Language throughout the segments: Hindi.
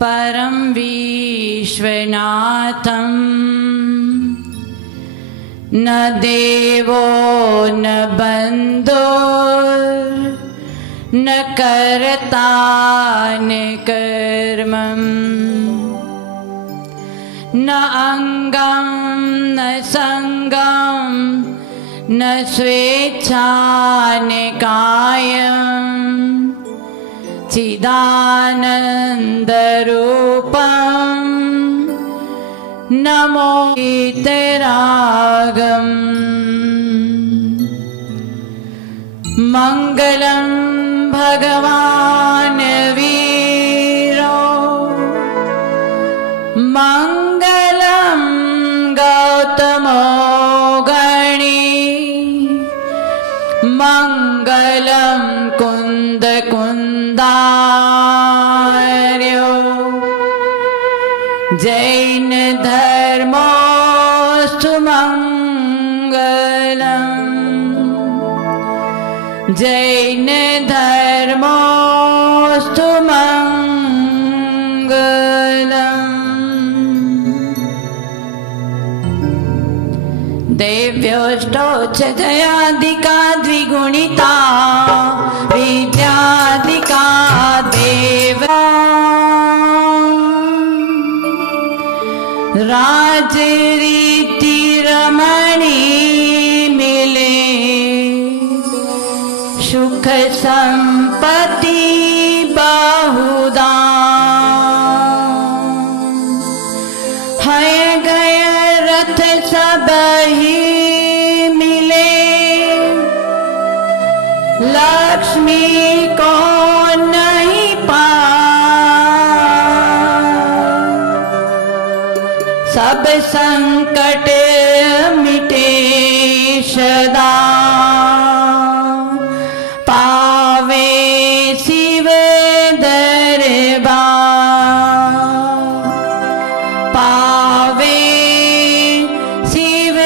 परम विश्वनाथं न देवो न बंधो न कर्ता न कर्मं न अंगं न संगं न स्वेच्छा न कायं चिदानन्दरूपं नमो वीतरागम् मङ्गलं भगवान् वीरो मङ्गलं गौतमो गणी मङ्गलं कुन्द कुन्दार्यो जैन धर्मोऽस्तु मङ्गलम् जैन धर्मोऽस्तु मङ्गलम् देव्योष्टौ च जयादिका द्विगुणिता विद्यादिका देवा राजरीति रमणी मिले सुख संपत्ति बहुधा है गय रथ सब ही मिले लक्ष्मी को नहीं पा सब संकट मिटे सदा पावे शिव दरबार पावे शिव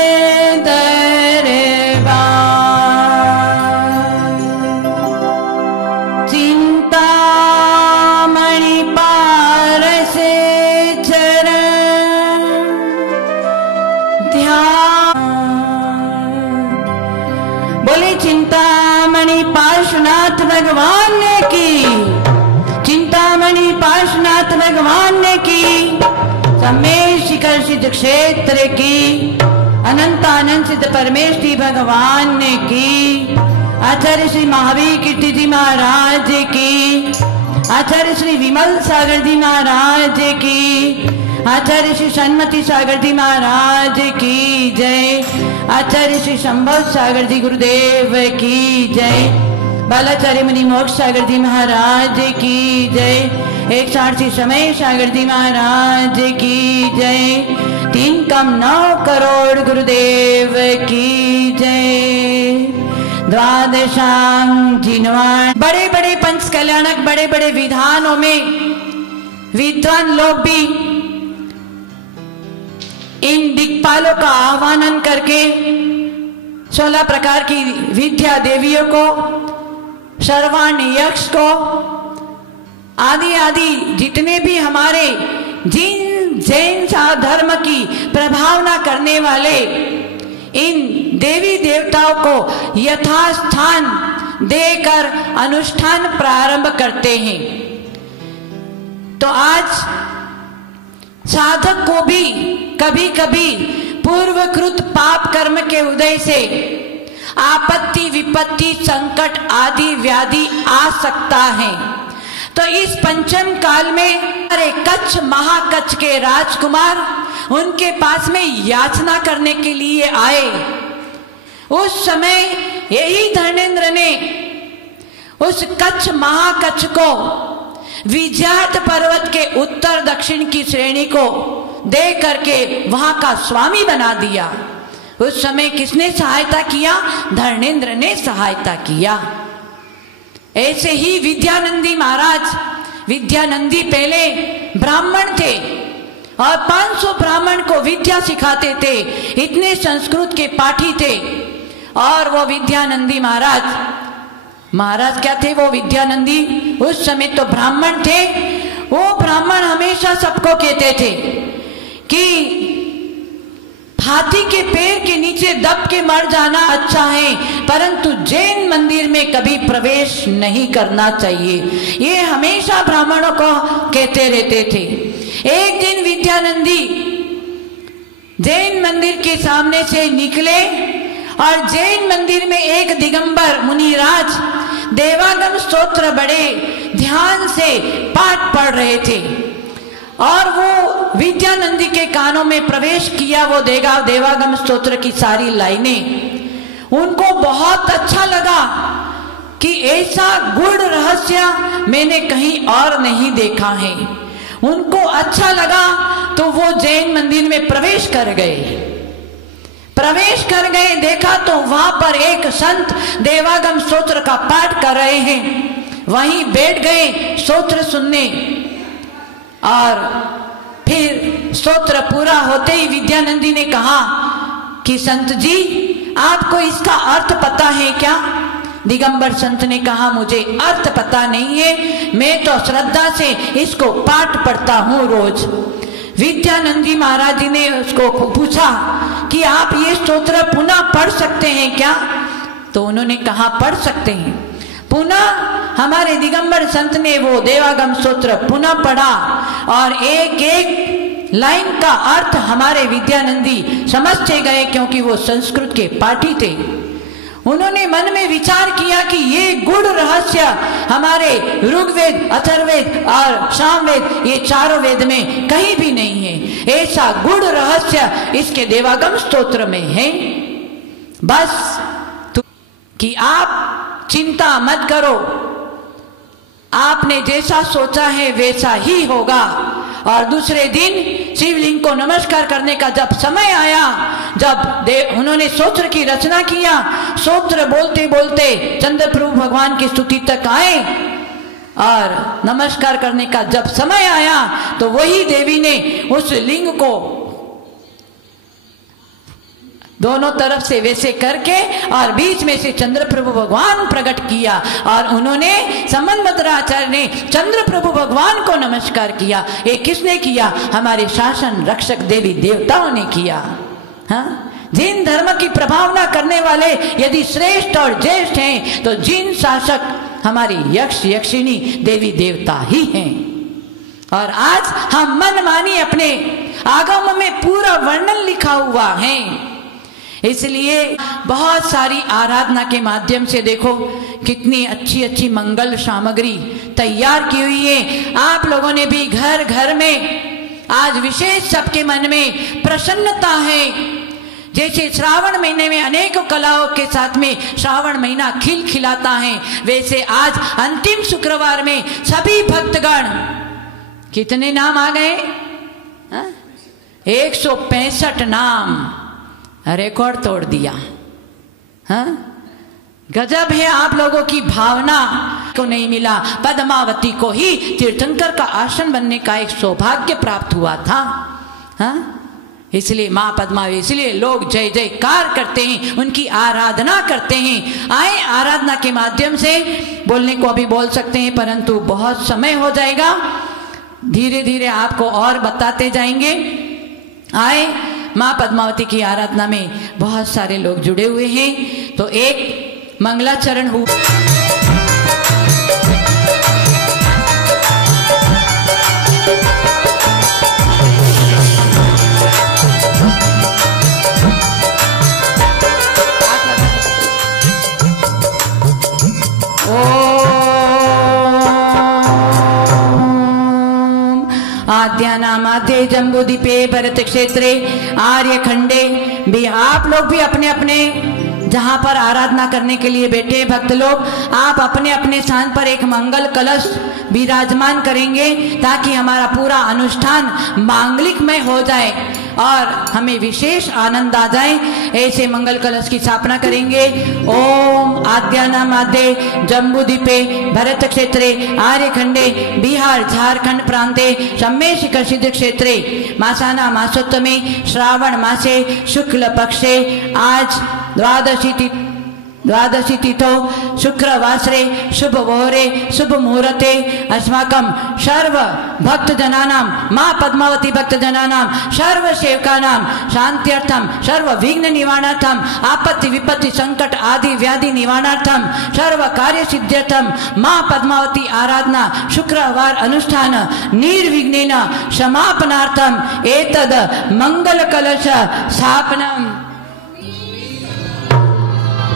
दरबार चिंतामणि पार से चरण ध्यान बोले चिंतामणि पार्श्वनाथ भगवान की चिंतामणि पार्श्वनाथ भगवान की सम्मेश शिखर सिद्ध क्षेत्र की अनंतानंद सिद्ध परमेश्वरी भगवान की आचार्य श्री महावीर कीर्ति जी महाराज की आचार्य श्री विमल सागर जी महाराज की आचार्य श्री सन्मति सागर जी महाराज की जय आचार्य श्री संभव सागर जी गुरुदेव की जय बालाचार्य मुनि मोक्ष सागर जी महाराज की जय एक साक्षी समय सागर जी महाराज की जय 3 कम 9 करोड़ गुरुदेव की जय द्वादशां जिनवान बड़े बड़े पंच कल्याणक बड़े बड़े विधानों में विद्वान लोग भी इन दिक्पालों का आह्वान करके 16 प्रकार की विद्या देवियों को सर्वाण यक्ष को आदि आदि जितने भी हमारे जिन जैन धर्म की प्रभावना करने वाले इन देवी देवताओं को यथास्थान देकर अनुष्ठान प्रारंभ करते हैं। तो आज साधक को भी कभी कभी पूर्वकृत पाप कर्म के उदय से आपत्ति विपत्ति संकट आदि व्याधि आ सकता है। तो इस पंचम काल में अरे कच्छ महाकच्छ के राजकुमार उनके पास में याचना करने के लिए आए। उस समय यही धर्मेंद्र ने उस कच्छ महाकच्छ को विजयात पर्वत के उत्तर दक्षिण की श्रेणी को दे करके वहां का स्वामी बना दिया। उस समय किसने सहायता किया? धर्मेंद्र ने सहायता किया। ऐसे ही विद्यानंदी महाराज, विद्यानंदी पहले ब्राह्मण थे और 500 ब्राह्मण को विद्या सिखाते थे, इतने संस्कृत के पाठी थे। और वो विद्यानंदी महाराज क्या थे? वो विद्यानंदी उस समय तो ब्राह्मण थे वो ब्राह्मण हमेशा सबको कहते थे कि हाथी के पैर के नीचे दब के मर जाना अच्छा है, परंतु जैन मंदिर में कभी प्रवेश नहीं करना चाहिए। ये हमेशा ब्राह्मणों को कहते रहते थे। एक दिन विद्यानंदी जैन मंदिर के सामने से निकले और जैन मंदिर में एक दिगंबर मुनिराज देवागम स्तोत्र बड़े ध्यान से पाठ पढ़ रहे थे और वो विद्यानंदी के कानों में प्रवेश किया वो देवागम स्तोत्र की सारी लाइनें। उनको बहुत अच्छा लगा कि ऐसा गूढ़ रहस्य मैंने कहीं और नहीं देखा है। उनको अच्छा लगा तो वो जैन मंदिर में प्रवेश कर गए। देखा तो वहां पर एक संत देवागम स्तोत्र का पाठ कर रहे हैं। वहीं बैठ गए स्तोत्र सुनने और फिर स्तोत्र पूरा होते ही विद्यानंदी ने कहा कि संत जी, आपको इसका अर्थ पता है क्या? दिगंबर संत ने कहा, मुझे अर्थ पता नहीं है, मैं तो श्रद्धा से इसको पाठ पढ़ता हूँ रोज। विद्यानंदी महाराज जी ने उसको पूछा कि आप ये स्तोत्र पुनः पढ़ सकते हैं क्या? तो उन्होंने कहा पढ़ सकते हैं। पुनः हमारे दिगंबर संत ने वो देवागम स्तोत्र पुनः पढ़ा और एक एक लाइन का अर्थ हमारे विद्यानंदी समझते गए, क्योंकि वो संस्कृत के पाठी थे। उन्होंने मन में विचार किया कि ये गूढ़ रहस्य हमारे ऋग्वेद, अथर्ववेद और सामवेद, ये चारों वेद में कहीं भी नहीं है। ऐसा गूढ़ रहस्य इसके देवागम स्तोत्र में है। बस कि आप चिंता मत करो, आपने जैसा सोचा है वैसा ही होगा। और दूसरे दिन शिवलिंग को नमस्कार करने का जब समय आया, जब उन्होंने स्तोत्र की रचना किया, स्तोत्र बोलते बोलते चंद्रप्रभु भगवान की स्तुति तक आए और नमस्कार करने का जब समय आया तो वही देवी ने उस लिंग को दोनों तरफ से वैसे करके और बीच में से चंद्रप्रभु भगवान प्रकट किया और उन्होंने संबंधमतराचार्य ने चंद्रप्रभु भगवान को नमस्कार किया। ये किसने किया? हमारे शासन रक्षक देवी देवताओं ने किया। हाँ, जिन धर्म की प्रभावना करने वाले यदि श्रेष्ठ और ज्येष्ठ हैं तो जिन शासक हमारी यक्ष यक्षिणी देवी देवता ही हैं। और आज हम मनमानी अपने आगम में पूरा वर्णन लिखा हुआ है। इसलिए बहुत सारी आराधना के माध्यम से देखो कितनी अच्छी अच्छी मंगल सामग्री तैयार की हुई है। आप लोगों ने भी घर घर में आज विशेष सबके मन में प्रसन्नता है। जैसे श्रावण महीने में अनेक कलाओं के साथ में श्रावण महीना खिल खिलाता है, वैसे आज अंतिम शुक्रवार में सभी भक्तगण, कितने नाम आ गए? 165 नाम, रिकॉर्ड तोड़ दिया। हाँ, गजब है। आप लोगों की भावना को नहीं मिला। पद्मावती को ही तीर्थंकर का आसन बनने का एक सौभाग्य प्राप्त हुआ था। हाँ, इसलिए माँ पद्मावती, इसलिए लोग जय जयकार करते हैं, उनकी आराधना करते हैं। आए आराधना के माध्यम से बोलने को अभी बोल सकते हैं, परंतु बहुत समय हो जाएगा, धीरे धीरे आपको और बताते जाएंगे। आए, माँ पद्मावती की आराधना में बहुत सारे लोग जुड़े हुए हैं, तो एक मंगलाचरण हुआ। आद्यानामाद्ये जम्बूद्वीपे भरत क्षेत्रे आर्यखंडे भी आप लोग भी अपने अपने जहाँ पर आराधना करने के लिए बैठे भक्त लोग, आप अपने अपने स्थान पर एक मंगल कलश विराजमान करेंगे ताकि हमारा पूरा अनुष्ठान मांगलिकमय हो जाए और हमें विशेष आनंद आ जाए। ऐसे मंगल कलश की स्थापना करेंगे। ओम आद्यानामाद्ये जम्बूद्वीपे भरत क्षेत्रे आर्यखंडे बिहार झारखंड प्रांते सम्मेशिक सिद्ध क्षेत्रे मासाना मासोत्तमे श्रावण मासे शुक्ल पक्षे आज द्वादशी द्वादशी तिथौ शुक्रवासरे शुभवोरे शुभमुहूर्ते अस्माकं सर्व भक्तजनानां मां पद्मावती भक्तजनानां सर्वसेवकानां शान्त्यर्थं सर्वविघ्ननिवारणार्थं आपत्ति विपत्ति संकट आदि व्याधि निवारणार्थं सर्वकार्यसिद्ध्यर्थं मां पद्मावती आराधना शुक्रवार अनुष्ठान निर्विघ्नेन समापनार्थं एतद् मंगलकलश स्थापनं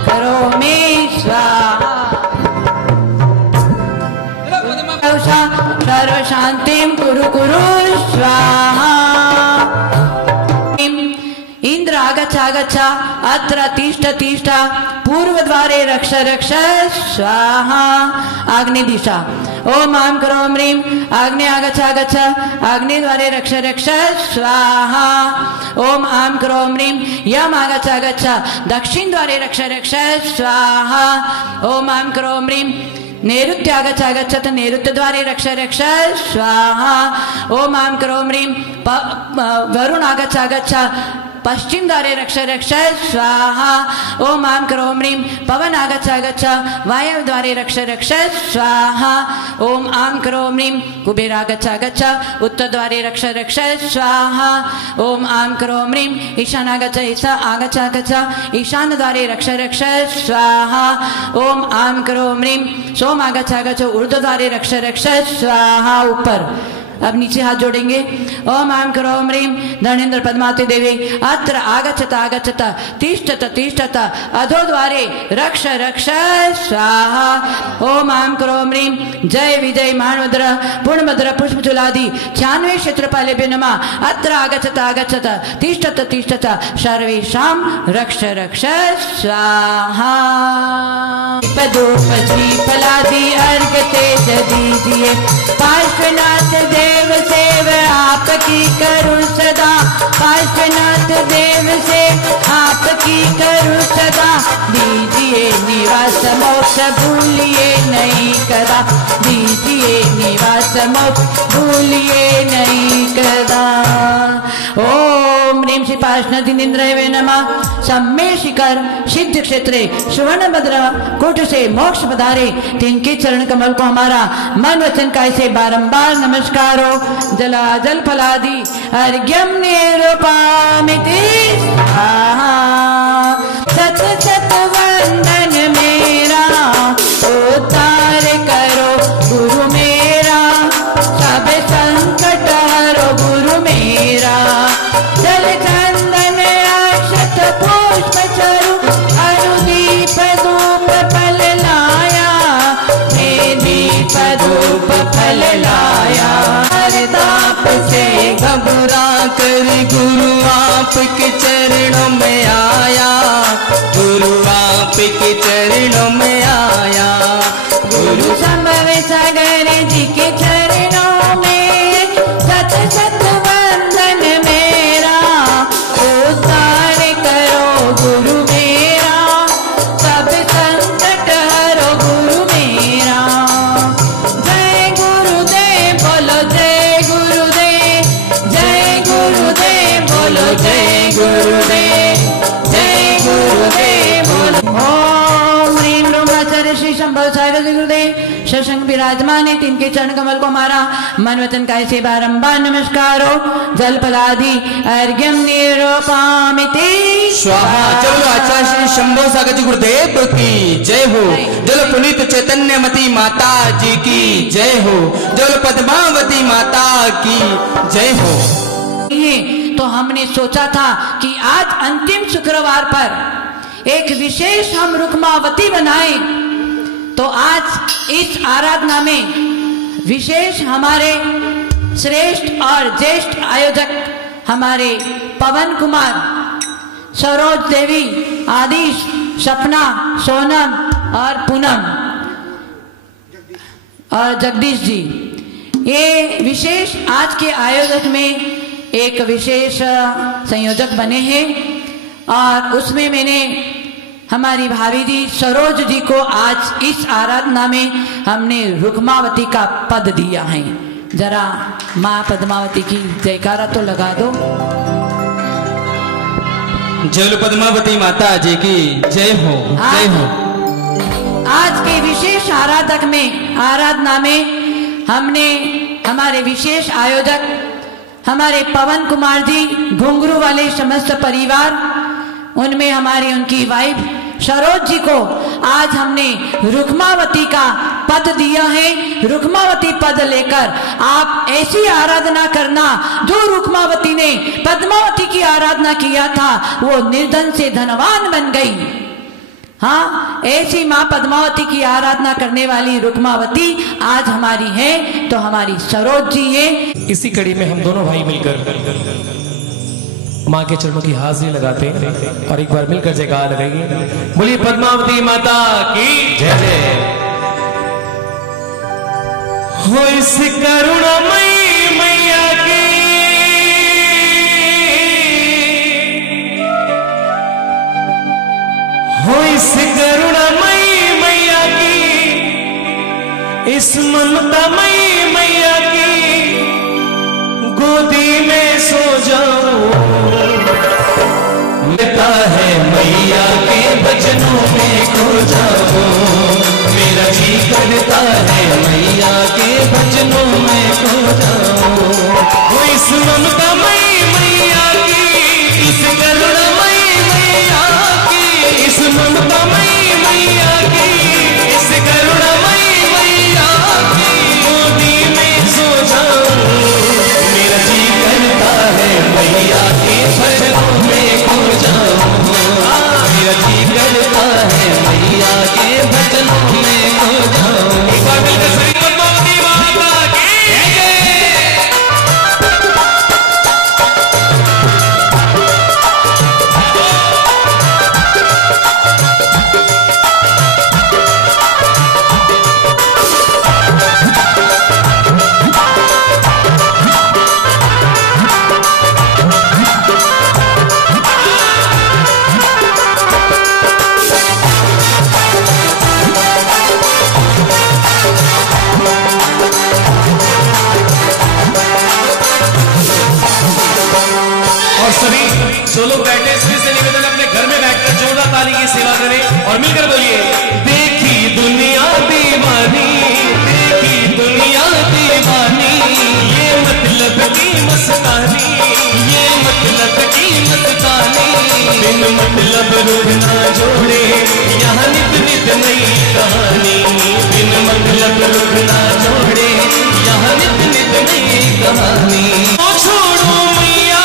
करोमि स्वाहा। सर्वशान्तिं कुरु कुरु स्वाहा। इंद्र आगच्छ आगच्छ अत्र तिष्ठ तिष्ठ पूर्वद्वारे रक्ष रक्ष स्वाहा। आग्नेदिशा ओम आं क्रों ह्रीं आग्ने आगच्छ आगच्छ आग्नेद्वारे रक्ष रक्ष स्वाहा। ओम आं क्रों ह्रीं यम आगच्छ आगच्छ दक्षिणद्वारे रक्ष रक्ष स्वाहा। ओम आं क्रों ह्रीं नैऋत्य आगच्छ आगच्छत नैऋत्यद्वारे रक्ष रक्ष स्वाहा। ओम आं क्रों ह्रीं वरुण आगच्छ आगच्छ पश्चिम द्वारे रक्ष रक्ष स्वाहा। ओम आं क्रों ह्रीं पवन आगच्छ आगच्छ वायव्य द्वारे रक्ष रक्ष स्वाहा। ओम आं क्रों ह्रीं कुबेर आगच्छ आगच्छ उत्तर द्वारे रक्ष रक्ष स्वाहा। ओम आं क्रों ह्रीं ईशान आगच्छ आगच्छ आगच्छ ईशान द्वारे रक्ष रक्ष स्वाहा। ओम आं क्रों ह्रीं सोम आगच्छ आगच्छ ऊर्ध्व द्वारे रक्ष रक्ष स्वाहा। ऊपर अब नीचे हाथ जोड़ेंगे। ओम आं क्रों ह्रीं धनेन्द्र पद्मावती देवी अत्र आगच्छत आगच्छत तिष्ठत तिष्ठत अधोद्वारे रक्ष रक्ष स्वाहा। ओम आं क्रों ह्रीं जय विजय मानभद्र पूर्णभद्र पुष्पचूलादि 96 क्षेत्रपालेभ्यो नमः अत्र आगच्छत आगच्छत तिष्ठत तिष्ठत सर्वेषां रक्ष रक्ष स्वाहा। पदोपजी फलादि अर्घ तेज दीजिए पार्श्वनाथ देव सेव आपकी करूं सदा। पार्श्वनाथ देव से आपकी करूं सदा। दीजिए निवास मोक्ष भूलिए नहीं कदा। दीजिए निवास मोक्ष भूलिए नहीं कदा। ओम ह्रीं श्री पार्श्वनाथ नमः। सम्मे शिखर सिद्ध क्षेत्रे सुवर्णभद्र कोट से मोक्ष पधारे तिनके चरण कमल को हमारा मन वचन काय से बारंबार नमस्कार हो। जला जल फलादि अर्घ्यं निरूपयामि स्वाहा। सत सत वंदन मेरा उद्धार करो गुरु मेरा। सब संकट हरो गुरु मेरा। जल चंदन अक्षत पुष्प चरु अनुदीप धूप फल लाया। हे दीप धूप फल लाया। ताप से घबरा कर गुरु आपके चरणों में आया। गुरु आपके चरणों में आया। गुरु संभव सागर जी के चरणों में सत सत वंदन मेरा उद्धार करो गुरु मेरा। सब संकट हरो गुरु मेरा। जय गुरुदेव बोलो जय गुरुदेव। जय गुरुदेव बोलो जय गुरुदेव। जय गुरुदेव बोलो। ओम ह्रीं ब्रह्मचार्य श्री शंभो सागर गुरुदेव सत्संग विराजमान है तिनके चरण कमल को हमारा मन वचन काय से बारंबार नमस्कार हो। जल फलादि अर्घ्यं निरूपयामि स्वाहा। चलो आचार्य श्री शंभो सागर जी गुरुदेव की जय हो। जल पुनीत चैतन्यमती माता जी की जय हो। जल पद्मावती माता की जय हो। तो हमने सोचा था कि आज अंतिम शुक्रवार पर एक विशेष हम रुक्मावती बनाएं। तो आज इस आराधना में विशेष हमारे श्रेष्ठ और ज्येष्ठ आयोजक हमारे पवन कुमार, सरोज देवी, आदिश, सपना, सोनम और पूनम और जगदीश जी, ये विशेष आज के आयोजक में एक विशेष संयोजक बने हैं। और उसमें मैंने हमारी भाभी जी सरोज जी को आज इस आराधना में हमने रुक्मावती का पद दिया है। जरा माँ पद्मावती की जयकारा तो लगा दो। जय पद्मावती माता जी की जय हो, जय हो। आज के विशेष आराधना में हमने हमारे विशेष आयोजक हमारे पवन कुमार जी, घुंघरू वाले समस्त परिवार, उनमें हमारी उनकी वाइफ सरोज जी को आज हमने रुक्मावती का पद दिया है। रुक्मावती पद लेकर आप ऐसी आराधना करना जो रुक्मावती ने पद्मावती की आराधना किया था, वो निर्धन से धनवान बन गई। हाँ, ऐसी माँ पद्मावती की आराधना करने वाली रुक्मावती आज हमारी है तो हमारी सरोज जी है। इसी कड़ी में हम दोनों भाई मिलकर माँ के चरणों की हाजिरी लगाते हैं और एक बार मिलकर जयकार लगाएंगे। बोलिए पद्मावती माता की जय जय हो। इस करुणामयी मैया की हो, इस करुणामयी मैया की, इस ममतामयी मैया की गोदी में सो जाऊं। मिलता है मैया के भजनों में खो जाऊं, मेरा जी करता है मैया के भजनों में खो जाऊं। वो इस ममतामयी मैया की, इस करुणामयी मैया की, इस ममतामयी मैया की, इस करुणामयी मैया की गोदी में सो जाऊं। मेरा जी करता है मैया के भजनों में खो जाऊं। मेरा जी करता है मैया के भजनों में खो जाऊं। एक बार मिलकर श्री पद्मावती माता की जय। और सभी जो लोग बैठे से निवेदन अपने घर में बैठकर जोरदार ताली की सेवा करें और मिलकर बोलिए। देखी दुनिया दीवानी, देखी दुनिया दीवानी, ये मतलब की मस्तानी, ये मतलब की मस्तानी। बिन मतलब रूह ना जोड़े यहाँ नित नित नई कहानी, बिन मतलब रूह ना जोड़े यहाँ नित नित नई कहानी। छोड़ो मैया,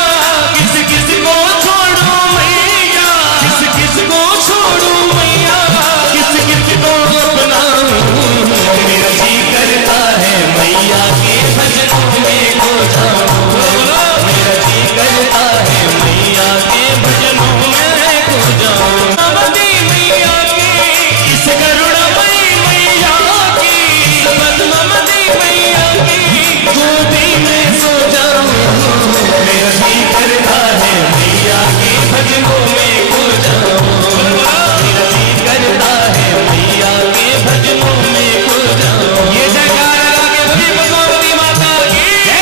किस किस को छोड़ो मैया, किस किस को छोड़ो मैया, किस किस को अपनाऊं। मेरा जी करता है मैया के भजनों में खो जाऊं। मेरा जी करता है मैया के भजनों में खो जाऊं। पद्मावती मैया की, इस करुणामयी मैया की, पद्मावती मैया की गोदी में सो जाऊं। मेरा जी करता है मैया के भजनों में खो जाऊं। मेरा जी करता है मैया के भजनों में खो जाऊं। ये जयकार लगा के बोलिए पद्मावती माता की जय।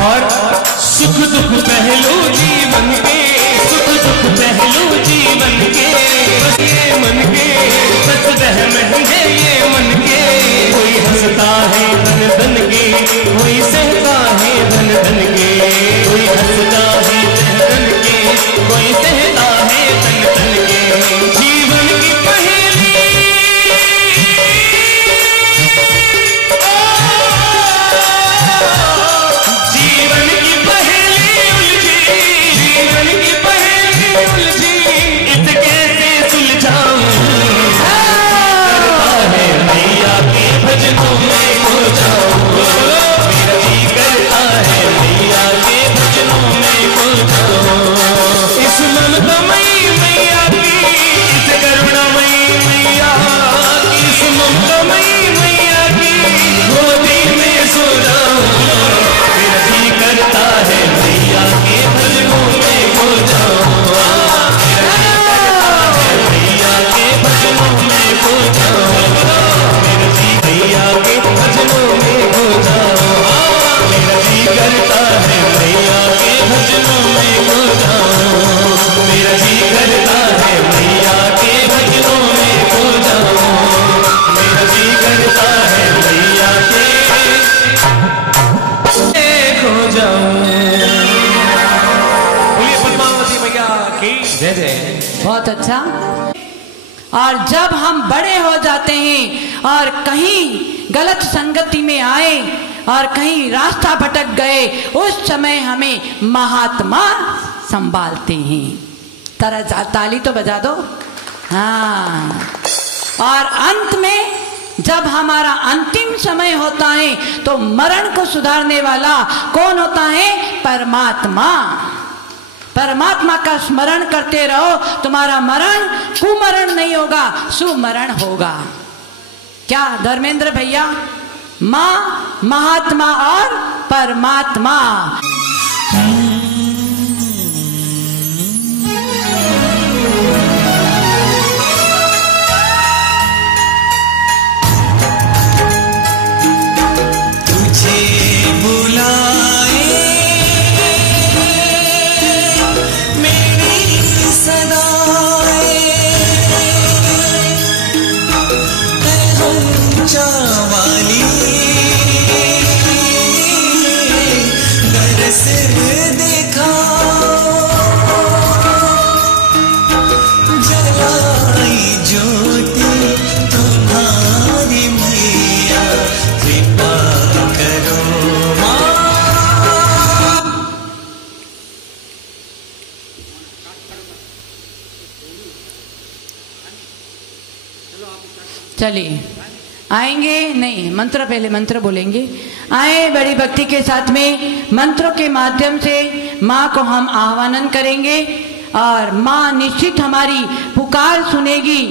और सुख दुख पहलू जीवन के, सुख दुख पहलू जीवन के, बस ये मन के, बस रह महंगे ये मन के। कोई हंसता है धन धन के, कोई सहता है धन धन के, कोई हंसता है धन धन के, कोई सहता है धन धन के। जीवन की पहेली, जीवन की पहेली उलझी, जीवन की पहेली उलझी, इसे कैसे सुलझाऊं। बहुत अच्छा। और जब हम बड़े हो जाते हैं और कहीं गलत संगति में आए और कहीं रास्ता भटक गए, उस समय हमें महात्मा संभालते हैं। तरह ताली तो बजा दो। हाँ, और अंत में जब हमारा अंतिम समय होता है तो मरण को सुधारने वाला कौन होता है? परमात्मा। परमात्मा का स्मरण करते रहो, तुम्हारा मरण कुमरण नहीं होगा, सुमरण होगा। क्या धर्मेंद्र भैया? माँ, महात्मा और परमात्मा। चलिए आएंगे, नहीं मंत्र पहले मंत्र बोलेंगे। आए बड़ी भक्ति के साथ में मंत्रों के माध्यम से माँ को हम आह्वान करेंगे और माँ निश्चित हमारी पुकार सुनेगी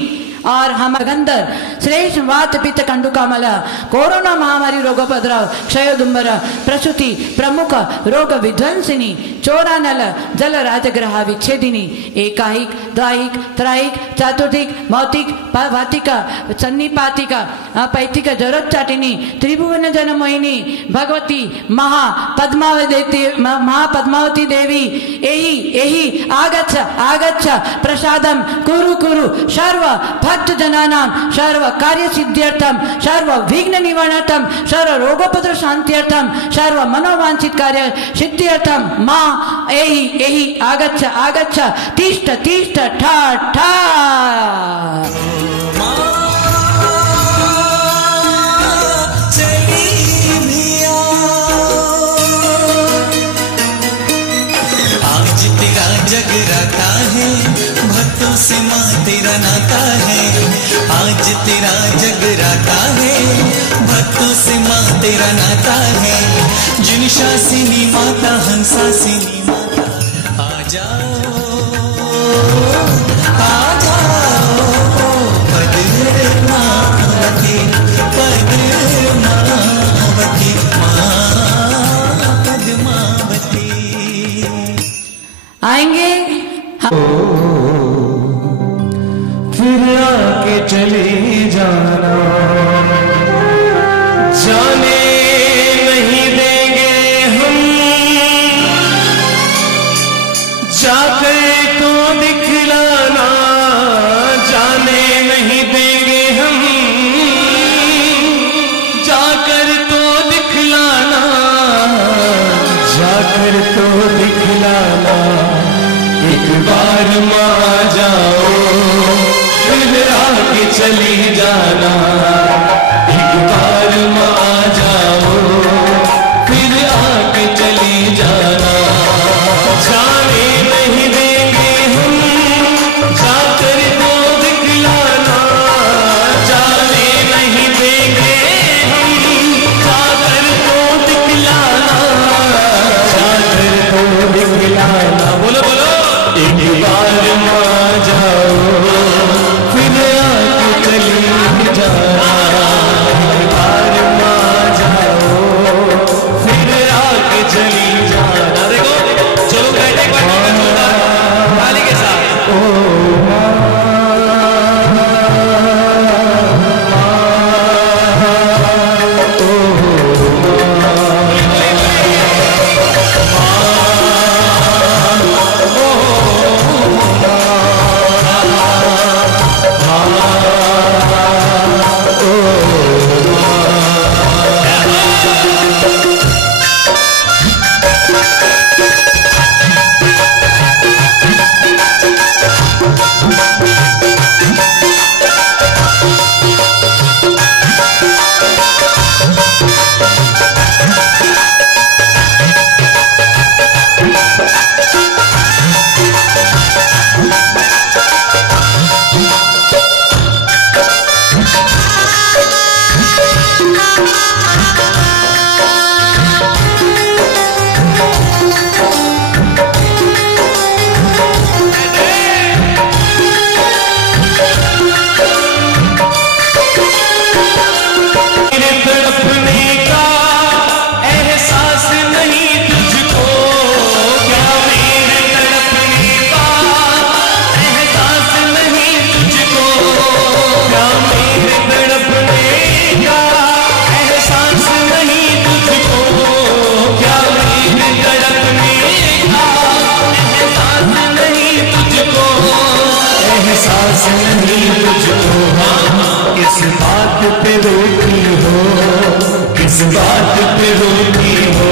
और हम अगंदर श्रेष्ठ वात पित्त कंडुकामल कोरोना महामारी रोगोपद्रव क्षयोदुम्बर प्रसूति प्रमुख रोग विध्वंसिनी चोरानल जल राजग्रह विच्छेदिनी एकाहिक द्वाहिक त्राहिक चातुर्थिक मौतिक वातिक सन्निपातिक पैतिक जरोच्चाटिनी त्रिभुवन जन मोहिनी भगवती महापद्मावती देवी एहि आगच्छ आगच्छ प्रसादम कुरु कुरु सर्व भक्त जनानां सर्व कार्य सिद्ध्यर्थम सर्व विघ्न निवारणार्थम सर्व रोगोपद्रव शांत्यर्थम सर्व मनोवांछित कार्य सिद्ध्यर्थम माँ एहि आगच्छ आगच्छ तिष्ठ तिष्ठ ठा ठा। आज तेरा जगराता है, भक्तों से माँ तेरा नाता है। आज तेरा जगराता है, भक्तों से माँ तेरा नाता है। जिन शासिनी माता हंसासिनी माता आ जाओ पद्मावती पद्मावती माँ पद्मावती। आएंगे फिर आके चली जाना, जाने नहीं देंगे हम, जाकर तो दिखलाना, जाने नहीं देंगे हम, जाकर तो दिखलाना, जाकर तो दिखलाना। एक बार माँ जाओ फिर आके चली जाना, एक बार माँ जाओ फिर आके चली जाना। जाने नहीं देंगे हम, जाकर तो दिखलाना, जाने नहीं देंगे हम, जाकर तो दिखलाना, जाकर तो दिखलाना। बोलो बोलो, एक बार माँ जाओ फिर आके चली जाना। पास नहीं तुझको, हाँ किस बात पे रोकी हो, किस बात पे रोकी हो,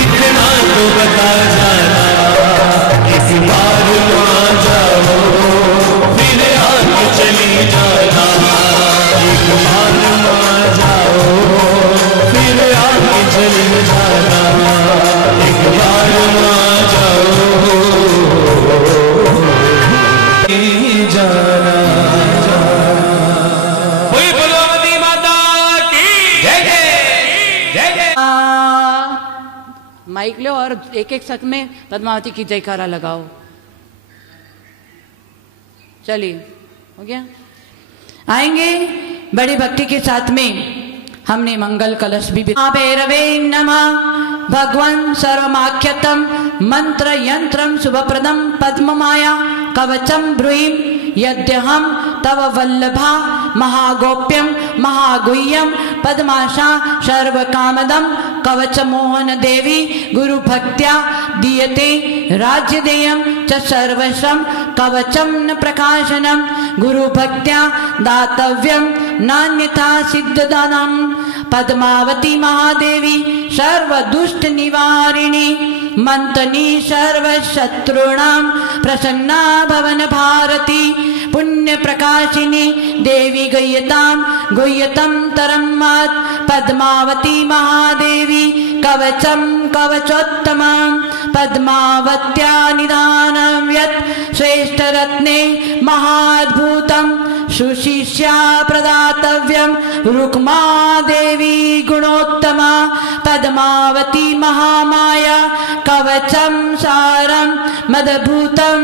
इतना तो बता जाना, इस बार तो आ जाओ, फिर आके चली जाना, एक बार आ जाओ, फिर आके चली जाना, एक बार आ जाओ जाना। कोई बलवती माता की जय जय जय जय। माइक लो और एक एक शब्द में पद्मावती की जयकारा लगाओ। चलिए हो गया। आएंगे बड़ी भक्ति के साथ में हमने मंगल कलश भी भैरवे नमः भगवान सर्वमाख्यतम मंत्र यंत्रम शुभप्रदम पद्ममाया कवचम ब्रूहिम यद्यहम तव वल्लभा महागोप्यम महागुह्यम पद्माशा सर्वकामदम कवच मोहन देवी गुरु भक्त्या दीयते राज्यदेयं च सर्वशम कवचम न प्रकाशनम गुरु भक्त्या दातव्यम नान्यथा सिद्धदानम। पद्मावती महादेवी सर्वदुष्ट निवारिणी मंतनी सर्वशत्रुणां प्रसन्ना भवन भारती पुण्य प्रकाशिनी देवी गुह्यतम तरम्मात् पद्मावती महादेवी कवचम कवचोत्तमा पद्मावत्या निधानं यत् श्रेष्ठ रत्ने महाद्भुतं सुशिष्या प्रदातव्यं रुक्मा देवी गुणोत्तमा पद्मावती महामाया कवचम सारम मदभूतं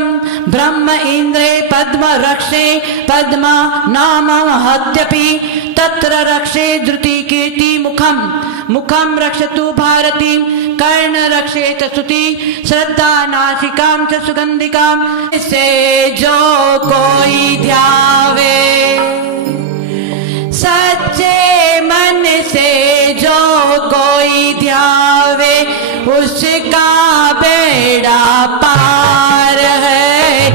ब्रह्म इंद्रे पद्म रक्षे पद्मा नाम हत्यपि तत्र रक्षे धृति कीर्ति मुखम मुखम रक्षतु भारती कर्ण रक्षेत स्तुति श्रद्धा नासिकां च सुगंधिकां से जो कोई ध्यावे सच्चे मन से जो कोई ध्यावे उसका बेड़ा पार है।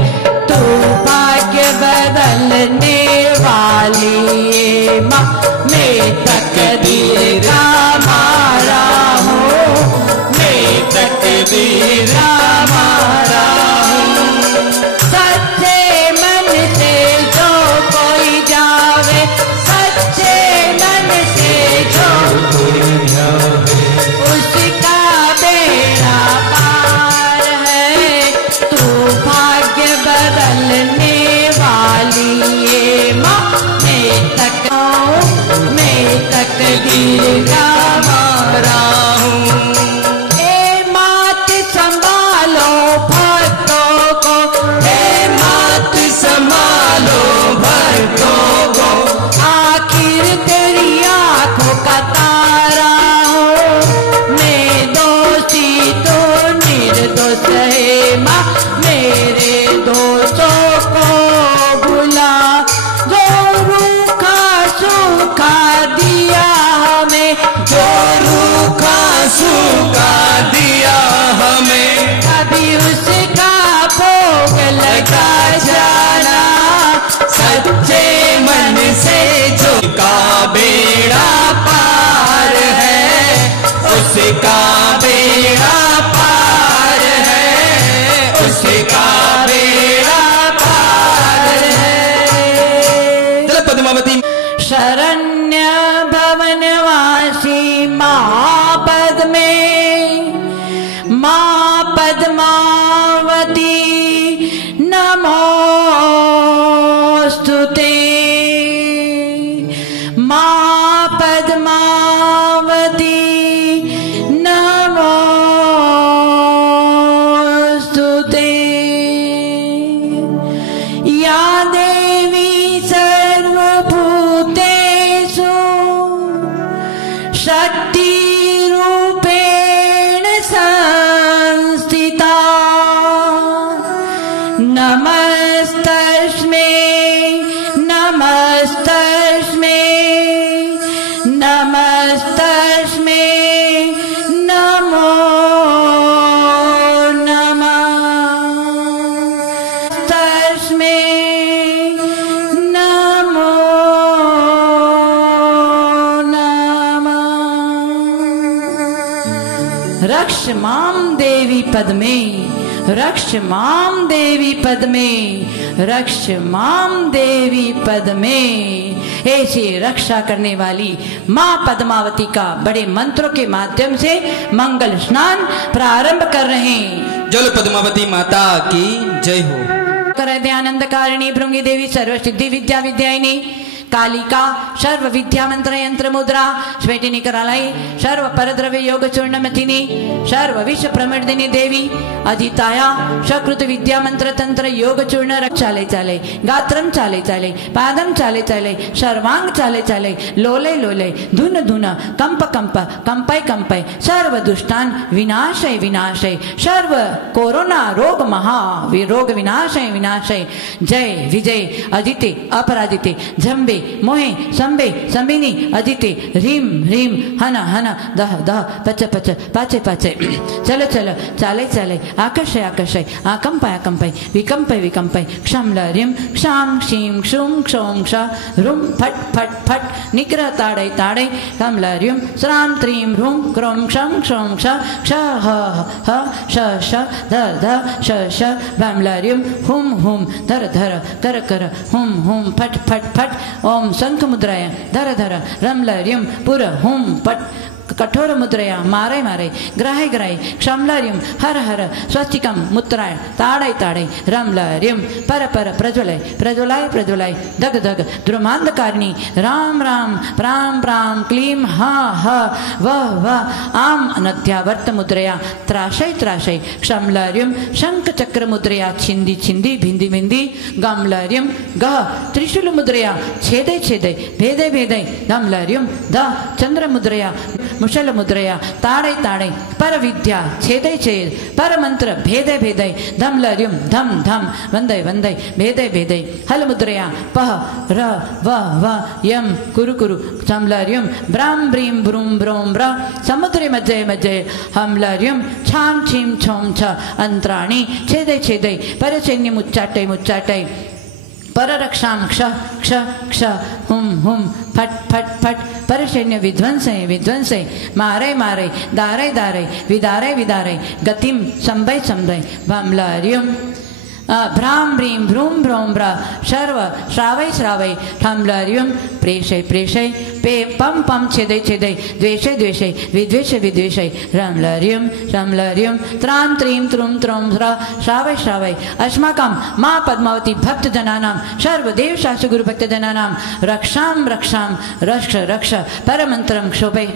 तू भाग्य बदलने वाली ये माँ मैं तकदीर का मारा हूँ मैं तकदीर का मारा हूँ। सच्चे मन से जो कोई जावे सच्चे मन से जो कोई जावे उसका बेड़ा पार है। तू भाग्य बदलने वाली ये माँ मैं तकदीर का मारा हूँ। ए मात संभालो भक्तों को ए मात संभालो भक्तों को आखिर तेरी आंखों का तारा हूँ मैं दोषी तो निर्दोष है माँ मेरे दोषों को भुला जो रूखा सूखा दिया हमें जो रूखा सूखा दिया हमें कभी उसका भोग लगा जाना। सच्चे मन से जो का बेड़ा पार है उसका बेड़ा पार है उसका बेड़ा पार है। चलो पद्मावती शरण्य भवनवासी महापद्मे माँ पद्मावती नमोस्तुते माँ पद्मावती नमोस्तुते या देवी सर्वभूतेषु शक्तिरूपेण संस्थिता नमस्तस्मै नमस्तस्मै नमस्तस्मै नमो नमः तस्मै रक्ष माम देवी पद्मे, रक्ष माम देवी पद्मे, रक्ष माम देवी पद्मे। ऐसे रक्षा करने वाली माँ पद्मावती का बड़े मंत्रों के माध्यम से मंगल स्नान प्रारंभ कर रहे हैं। जल पद्मावती माता की जय हो। कर दयानंद कारिणी भृंगी देवी सर्व सिद्धि विद्या विद्यायिनी कालिका सर्व विद्या मंत्र यंत्र मुद्रा श्वेतिनी करालाई सर्व परद्रव्य योग चूर्ण मथिनी सर्व विश्व प्रमर्दिनी देवी अजिताया सकृत विद्या मंत्र तंत्र योग चूर्ण चाले चाले गात्रम चाले चाले पादम चाले चाले सर्वांग चाले चाले लोले लोले धुन धुन कंप कंप कंपय कंपय सर्व दुष्टान विनाशय विनाशय सर्व कोरोना रोग महा रोग विनाशय विनाशय जय विजय अदिते अपराजिते झंबे मोहे संबे संबिनी अदिते ह्रीम ह्रीम हन हन दह दह पच पच पाचे पाचे चल चल चाले चाले आकर्षय आकर्षय आकंपय आकंपय विकंपय विकंपय क्षम लरिम क्षाम क्षीम क्षुम क्षोम क्ष रुम फट फट फट निग्रह ताड़े ताड़े कम लरिम श्राम त्रीम रूम क्रोम क्षम क्षोम क्ष क्ष ह ह श श ध ध श श भम लरिम हुम हुम धर धर कर कर हुम हुम फट फट फट ओम शंख मुद्राय धर धर रम लरिम पुर हुम पट कठोर मुद्रया मारे मारे ग्राहे ग्राहे क्षमलरिम हर हर स्वस्तिकम मुत्राय ताड़य ताड़य रमलरिम पर पर प्रज्वलय प्रज्वलाय प्रज्वलाय दग दग द्रुमांधकारिणी राम राम प्राम प्राम क्लीम हा हा वह वह आम अनध्यावर्त मुद्रया त्राशय त्राशय क्षमलरिम शंख चक्र मुद्रया छिंदी छिंदी भिंदी भिंदी गमलरिम गह त्रिशूल मुद्रया छेदय छेदय भेदय भेदय गमलरिम द चंद्र मुद्रया मुशल मुद्रया ताड़य ताड़य पर विद्या छेदय छेद पर मंत्र भेदय भेदय धम लरिम धम धम वंदय वंदय भेदय भेदय हल मुद्रया पह र व व यम कुरु कुरु सम लरिम ब्राम ब्रीम ब्रूम ब्रोम ब्र समुद्रे मज्जय मज्जय हम लरिम छाम छीम छोम छ अंतराणि छेदय छेदय पर सैन्य मुच्चाटय मुच्चाटय पर रक्षाम क्ष क्ष क्ष हुम हुम फट फट फट पर सैन्य विध्वंसय विध्वंसय मारे मारे दारे दारे विदारे विदारे गतिम संभय संभय भमलरियम भ्राम ब्रीम भ्रूम भ्रोम ब्र सर्व श्रावय श्रावय ठमलरियम प्रेषय प्रेषय पे पम पम छेदय छेदय द्वेषय द्वेषय विद्वेषय विद्वेषय रमलरियम रमलरियम त्राम त्रीम त्रुम त्रोम श्रावय श्रावय अस्माकं माँ पद्मावती भक्त जनानां सर्वदेव शास्त्र गुरु भक्त जनानां रक्षाम रक्षाम रक्ष रक्ष परमंत्रम क्षोभय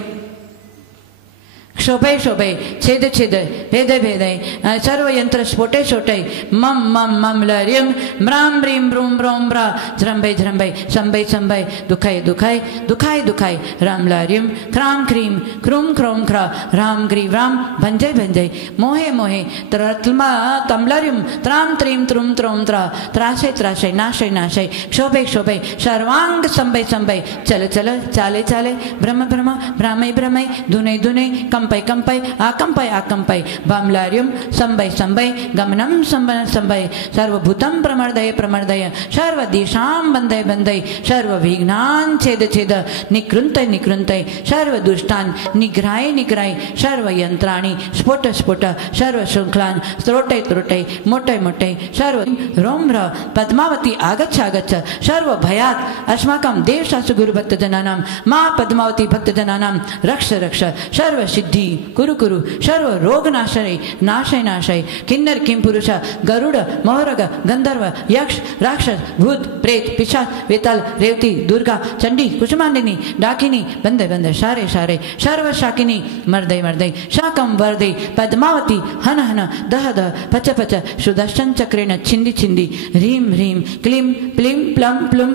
शोभे शोभे छेद छेद भेद भेदय सर्व यंत्र स्फोटे स्फोटे मम मम मम लरियम म्राम ब्रीम ब्रूम ब्रोम ब्रा झ्रंभय झ्रंभय संभय संभय दुखाय दुखाय दुखाय दुखाय राम लरियम क्राम क्रीम क्रूम क्रोम क्र राम ग्रीव राम भंजय भंजय मोहे मोहे त्रत्मा तमलरियम त्राम त्रीम त्रुम त्रोम त्र त्राशय त्राशय नाशय नाशय शोभे शोभे सर्वांग संभय संभय चल चल चाले चाले ब्रह्म ब्रह्म भ्रामय भ्रमय धुने धुने कंपय कंपय आकंपय आकंपय भमलरियम संभय संभय गमनम संभय संभय सर्वभूतम प्रमर्दय प्रमर्दय सर्व दिशां बंदय बंदय सर्व विघ्नान छेद छेद निकृंतय निकृंतय सर्व दुष्टान निग्राय निग्राय सर्व यंत्राणि स्फोट स्फोट सर्व श्रृंखलान स्त्रोटय त्रोटय मोटय मोटय सर्व रोम र पद्मावती आगच्छ आगच्छ सर्व भयात् अस्माकं देवशास्त्र गुरु भक्त जनानां माँ पद्मावती भक्त जनानां रक्ष रक्ष सर्व सिद्धि कुरु कुरु सर्व रोग नाशय नाशय नाशय किन्नर किम पुरुष गरुड़ मोहरग गंधर्व यक्ष राक्षस भूत प्रेत पिशाच वेताल रेवती दुर्गा चंडी कुसुमांडिनी डाकिनी बंदे बंदे सारे सारे सर्व शाकिनी मर्दय मर्दय शाकम वर्दय पद्मावती हन हन दह दह पच पच सुदर्शन चक्रेण छिंदी छिंदी ह्रीम ह्रीम क्लीम प्लीम प्लम प्लुम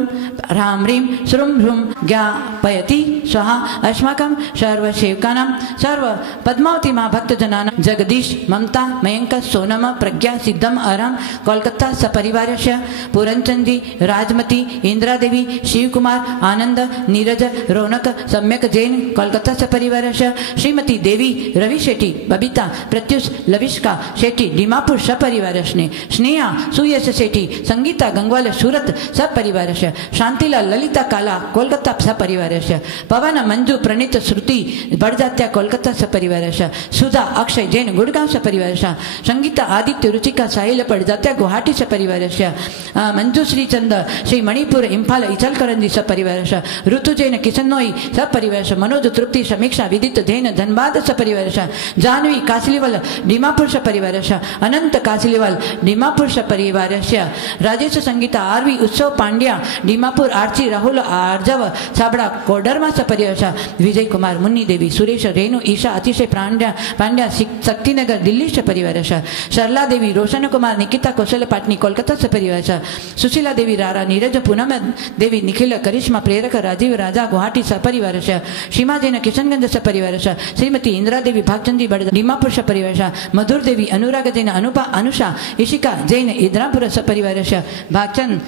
राम ह्रीम श्रुम ह्रुम ज्ञापयति स्वाहा अस्माकं सर्व सेवकानां सर्व पद्मावती माँ भक्त जनाना जगदीश ममता मयंक सोनम प्रज्ञा सिद्धम अरम कोलकाता सपरिवारस्य पूरनचंदी राजमती इंदिरा देवी शिव कुमार आनंद नीरज रौनक सम्यक जैन कोलकाता सपरिवारस्य श्रीमती देवी रवि शेट्टी बबीता प्रत्युष लविष्का शेट्टी डिमापुर सपरिवारस्य स्नेहा सुयश शेट्टी संगीता गंगवाल सूरत सपरिवारस्य शांतिलाल ललिता काला कोलकाता सपरिवारस्य पवन मंजू प्रणीत श्रुति बड़जात्या कोलकाता सपरिवार सुधा अक्षय जैन गुड़गांव सपरिवार संगीता आदित्य रुचिका साहिल पड़जात्या गुवाहाटी सपरिवार मंजुश्री चंद श्री मणिपुर इम्फाल इचलकरंजी सपरिवार ऋतु जैन किशनोई सपरिवार मनोज तृप्ति समीक्षा विदित जैन धनबाद सपरिवार जानवी कासलीवाल दीमापुर सपरिवार अनंत कासलीवाल दीमापुर सपरिवार राजेश संगीता आरवी उत्सव पांड्या दीमापुर आर्ची राहुल आर्जव छाबड़ा कोडरमा सपरिवार विजय कुमार मुन्नी देवी सुरेश रेणु ईशा अतिशय पांड्या शक्तिनगर दिल्ली सपरिवार शरला देवी रोशन कुमार निकिता कौशल पाटनी कोलकाता सपरिवार सुशीला देवी रारा नीरज पूनम देवी निखिल करिश्मा प्रेरक राजीव राजा गुवाहाटी सपरिवार सीमा जैन किशनगंज सपरिवार श्रीमती इंदिरा देवी भागचंदी बड़ दीमापुर सपरिवार मधुर देवी अनुराग जैन अनुपा अनुषा इशिका जैन इद्रापुर सपरिवार भागचंद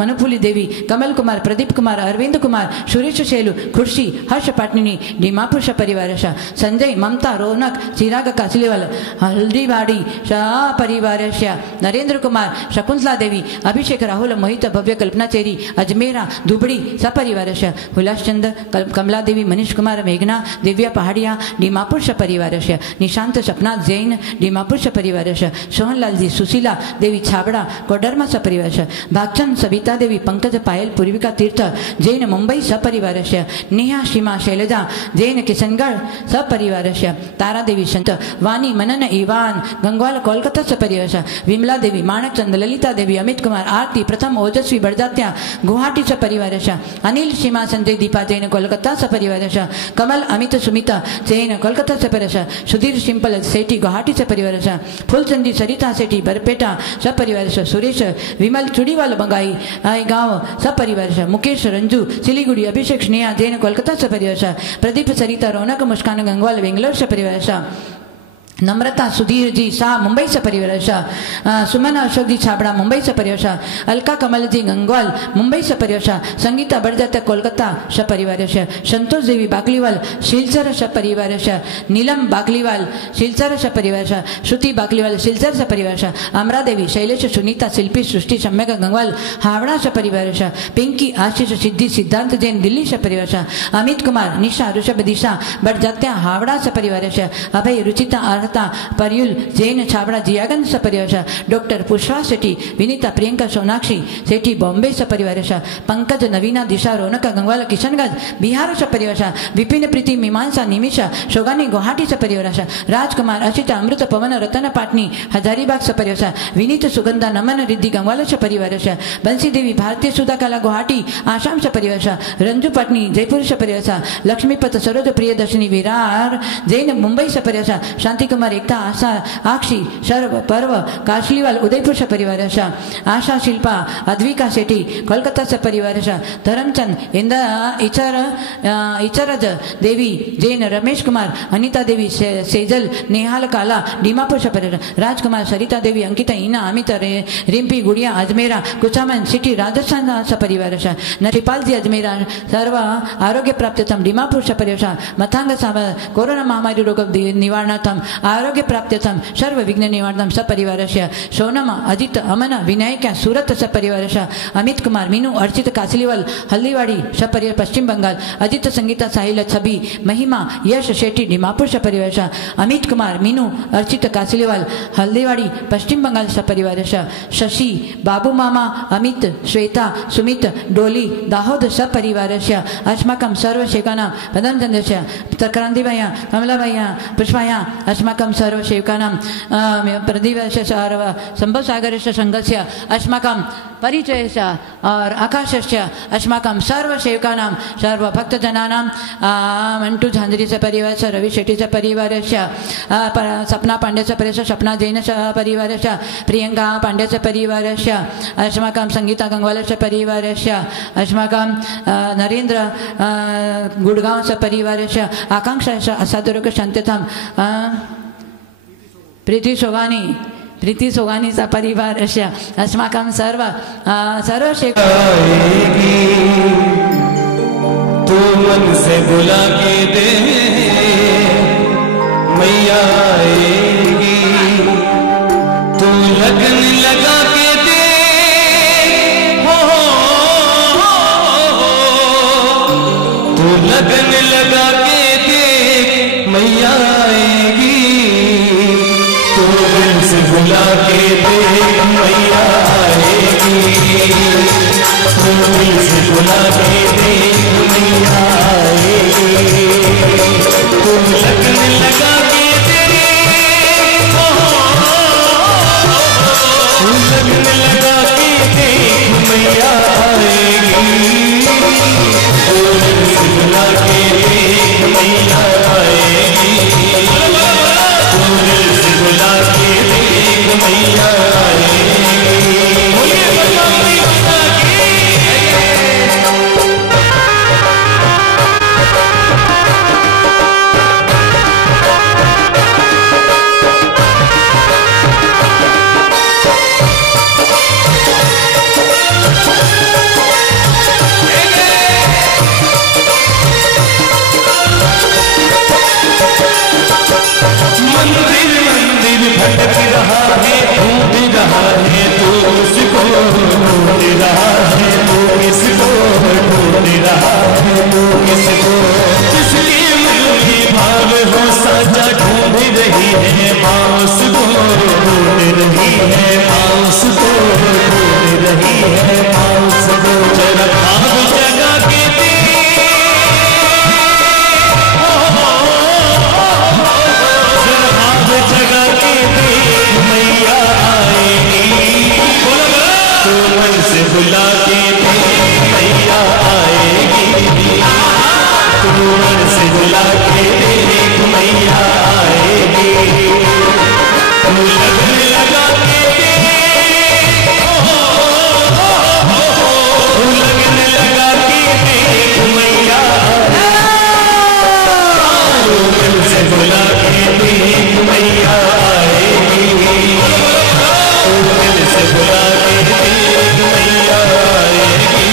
मनुपुली देवी कमल कुमार प्रदीप कुमार अरविंद कुमार सुरेश शैलु खुर्शी हर्ष पाटनी दीमापुर सपरिवार संजय ममता रौनक चिराग कासलीवाल हल्दीवाड़ी सपरिवार नरेंद्र कुमार शकुंतला देवी अभिषेक राहुल मोहित भव्य कल्पना चेरी अजमेरा दुबड़ी सपरिवार हुलासचंद कमला देवी मनीष कुमार मेघना दिव्या पहाड़िया दीमापुर सपरिवार निशांत सपना जैन दीमापुर सपरिवार सोहनलाल जी सुशीला देवी छाबड़ा कोडरमा सपरिवार भागचंद सविता देवी पंकज पायल पूर्विका तीर्थ जैन मुंबई सपरिवार नेहा सीमा शैलजा जैन किशनगढ़ सपरिवार तारा देवी संत वानी मनन इवान गंगवाल कोलकाता सपरिवार विमला देवी माणक चंद ललिता देवी अमित कुमार आरती प्रथम ओजस्वी बड़जात्या गुवाहाटी सपरिवार अनिल सीमा संजय दीपा जैन कोलकाता सपरिवार कमल अमित सुमिता जैन कोलकाता सपरिवार सुधीर सिंपल सेठी गुवाहाटी सपरिवार फुलचंदी सरिता सेठी बरपेटा सपरिवार सुरेश विमल चुड़ीवाल बंगाई गांव सपरिवार मुकेश रंजू सिलीगुड़ी अभिषेक स्नेहा जैन कोलकाता सपरिवार प्रदीप सरिता रौनक मुस्कान गंगवाल बेंगलोर सपरिवार नम्रता सुधीर जी शाह मुंबई सपरिवार सुमन अशोक जी छाबड़ा मुंबई सपरिवार अलका कमल जी गंगवाल मुंबई सपरिवार संगीता बड़जात्या कोलकाता सपरिवार संतोष देवी बाकलीवाल शिलचर सपरिवार नीलम बाकलीवाल शिलचर सपरिवार श्रुति बाकलीवाल शिलचर सपरिवार अमरा देवी शैलेश सुनीता शिल्पी सृष्टि सम्यक गंगवाल हावड़ा सपरिवार पिंकी आशीष सिद्धि सिद्धांत जैन दिल्ली सपरिवार अमित कुमार निशा ऋषभ दिशा बड़जात्या हावड़ा सपरिवार अभय रुचिता परयुल जैन छाबड़ा जियागंज सपरिवार डॉक्टर पुष्पा सेठी विनीता प्रियंका सोनाक्षी सेठी बॉम्बे सपरिवार पंकज नवीना दिशा रौनक गंगवाल किशनगंज बिहार सपरिवार विपिन प्रीति मीमांसा निमिषा शोगानी गुवाहाटी सपरिवार राजकुमार अशिता अमृत पवन रतन पाटनी हजारीबाग सपरिवार विनीत सुगंधा नमन रिद्धि गंगवाल सपरिवार बंसी देवी भारतीय सुधा कला गुवाहाटी आसाम सपरिवार रंजू पाटनी जयपुर सपरिवार लक्ष्मीपत सरोज प्रियदर्शनी विरार जैन मुंबई सपरिवार शांति कुमार एकता आशा आक्षी सर्व पर्व काशलीवाल उदयपुर सपरिवार आशा शिल्पा अद्विका सेठी कोलकाता सपरिवार धर्मचंद इचरज देवी जैन रमेश कुमार अनिता देवी सेजल नेहाल काला दीमापुर सपरिवार राजकुमार सरिता देवी अंकिता ईना अमित रिम्पी गुड़िया अजमेरा कुचामन सिटी राजस्थान सपरिवार नरिपाल जी अजमेरा सर्व आरोग्य प्राप्त्यर्थम दीमापुर सपरिवार मथांग कोरोना महामारी रोग निवारणार्थम आरोग्य प्राप्त्यर्थम सर्व विघ्न निवारणम सपरिवार सोनम अजित अमन विनायक सूरत सपरिवार अमित कुमार मीनू अर्चित कासलीवाल हल्दीवाड़ी सपरिवार पश्चिम बंगाल अजित संगीता साहिल छवि महिमा यश शेट्टी दीमापुर सपरिवार अमित कुमार मीनू अर्चित कासलीवाल हल्दीवाड़ी पश्चिम बंगाल सपरिवार शशि बाबू मामा अमित श्वेता सुमित डोली दाहोद सपरिवार अस्माकं सर्व शेकानां पदम चंद्र क्रांतिभया कमलाभया पुष्पाया अस्माकं सर्व सेवकानां प्रदीपस्य सर्व संभवसागरस्य संघस्य अस्माकं परिचयस्य और आकाशस्य अस्माकं सर्व सेवकानां सर्व भक्तजनानां मंटू झांझरीस्य परिवारस्य रवि शेट्टीस्य परिवारस्य सपना पांड्यस्य परिवारस्य सपना जैनस्य परिवारस्य प्रियंका पांड्यस्य परिवारस्य अस्माकं संगीता गंगवालस्य परिवारस्य अस्माकं नरेंद्र गुड़गांवस्य परिवारस्य आकांक्षास्य असाधुरोग शांत्यतां प्रीति सोगानी सा परिवार अस्माकं सर्व तू मन से बुला के दे मैया आएगी, तू लगन लगा के दे तू लगन लगा के दे मैया बुला के देख मैया आएगी, तू दिल से बुला के देख मैया आएगी, तू लगन लगा के तेरे लगन लगा के देख मैया आएगी, तू दिल से बुला के देख मैया आएगी, तू दिल से बुला के देख मैया आएगी। भटक रहा है ढूंढ रहा है तू उसको ढूंढ रहा है तू किसको ढूंढ रहा है तू किसको जिसके मन में भाव हो साजा ढूंढ रही है बांस को ढूंढ रही है बांस को ढूंढ रही है बांस को जरा भाव जगा के जगा के देख मैया आएगी, तू मन से बुला के देख मैया आएगी, तू मन से बुला के देख मैया आएगी, तू लगन लगा के लगन लगा के देख मैया आएगी, मन से बुला के देख मैया आएगी, दिल से बुला के देख मैया आएगी।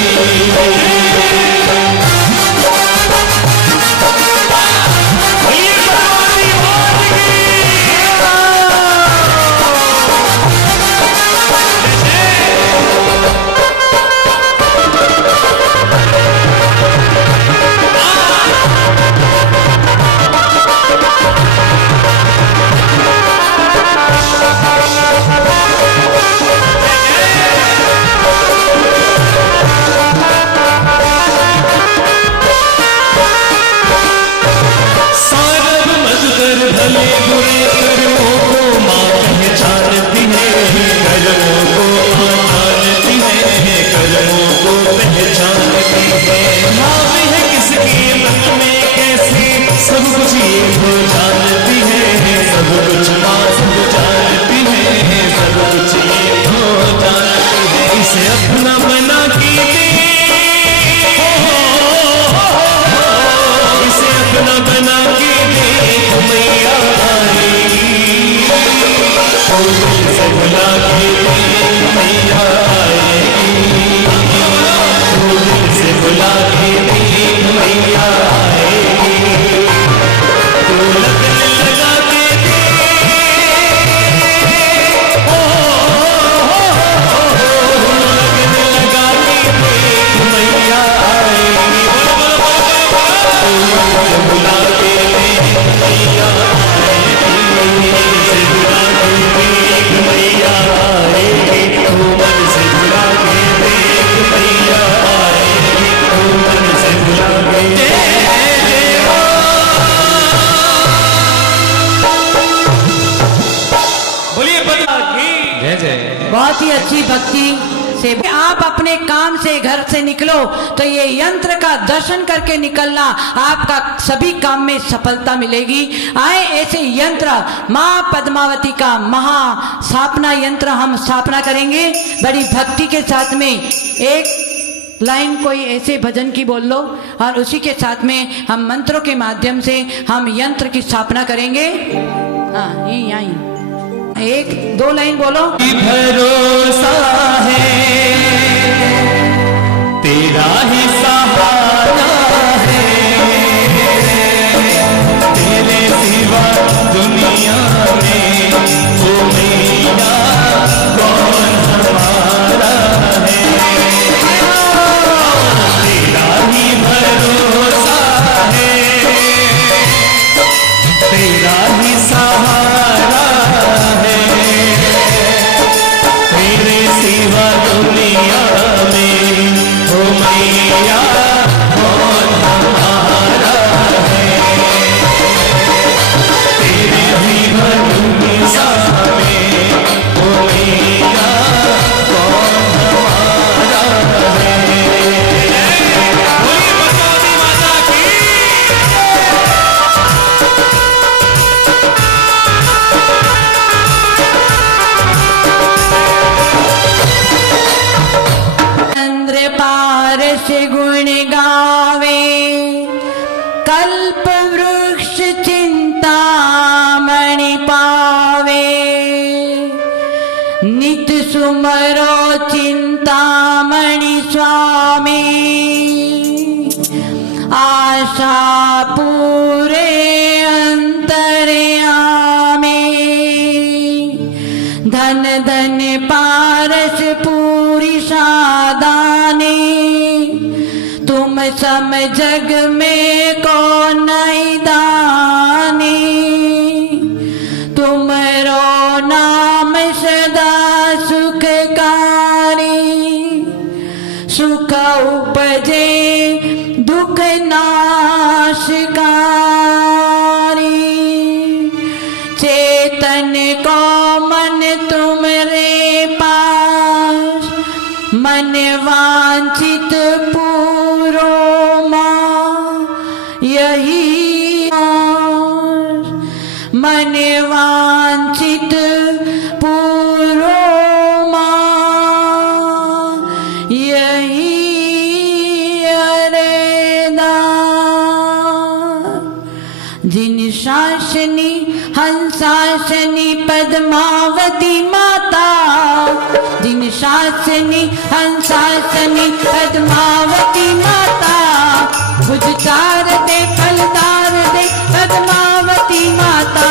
भले बुरे कर्मों को माँ पहचानती है, कर्मों को पहचानती है, कर्मों को पहचानती है, भाव है किसके मन में कैसे सब कुछ ये हो जानती है, सब कुछ माँ सब जानती है, सब कुछ ये हो जानती है, इसे अपना बना के इसे अपना बना के देख मैया आएगी, तू दिल से बुला के देख मैया आएगी, तू दिल से बुला के देख मैया आएगी, तू लगन लगा के लगन लगा के देख मैया आएगी, बुला के देख मैया आएगी, से बुला के देख मैया आएगी, तू मन से बुला के देख मैया आएगी, तू मन से बुला के बोलिए बता जय जय। बहुत ही अच्छी भक्ति से आप अपने काम से घर से निकलो तो ये यंत्र का दर्शन करके निकलना, आपका सभी काम में सफलता मिलेगी। आए ऐसे यंत्र माँ पद्मावती का महा स्थापना यंत्र हम स्थापना करेंगे बड़ी भक्ति के साथ में। एक लाइन कोई ऐसे भजन की बोल लो और उसी के साथ में हम मंत्रों के माध्यम से हम यंत्र की स्थापना करेंगे। हाँ यही एक दो लाइन बोलो। भरोसा है तेरा ही सहारा है, तेरे सिवा दुनिया में ओ मैया कौन हमारा है, तेरा ही भरोसा है तेरा ही सहारा है, कल्प वृक्ष चिंतामणि पावे, नित सुमरो चिंतामणि स्वामी, आशा पूरे अंतर्यामी, धन धन पारस पूरी सादानी, तुम सम जग में को नहीं दानी, तुमरो नाम सदा सुखकारी, सुख उपजे दुख नाशकारी, चेतन को मन तुमरे पास, मन वांछित पूरो मां यही आस, मन वांछित पूरो मां यही अरेदान। जिन शासनी हंसासनी पद्मावती माता, जिन शासनी हंसासनी पद्मावती माता, भुज चार दे फलदार दे पद्मावती माता,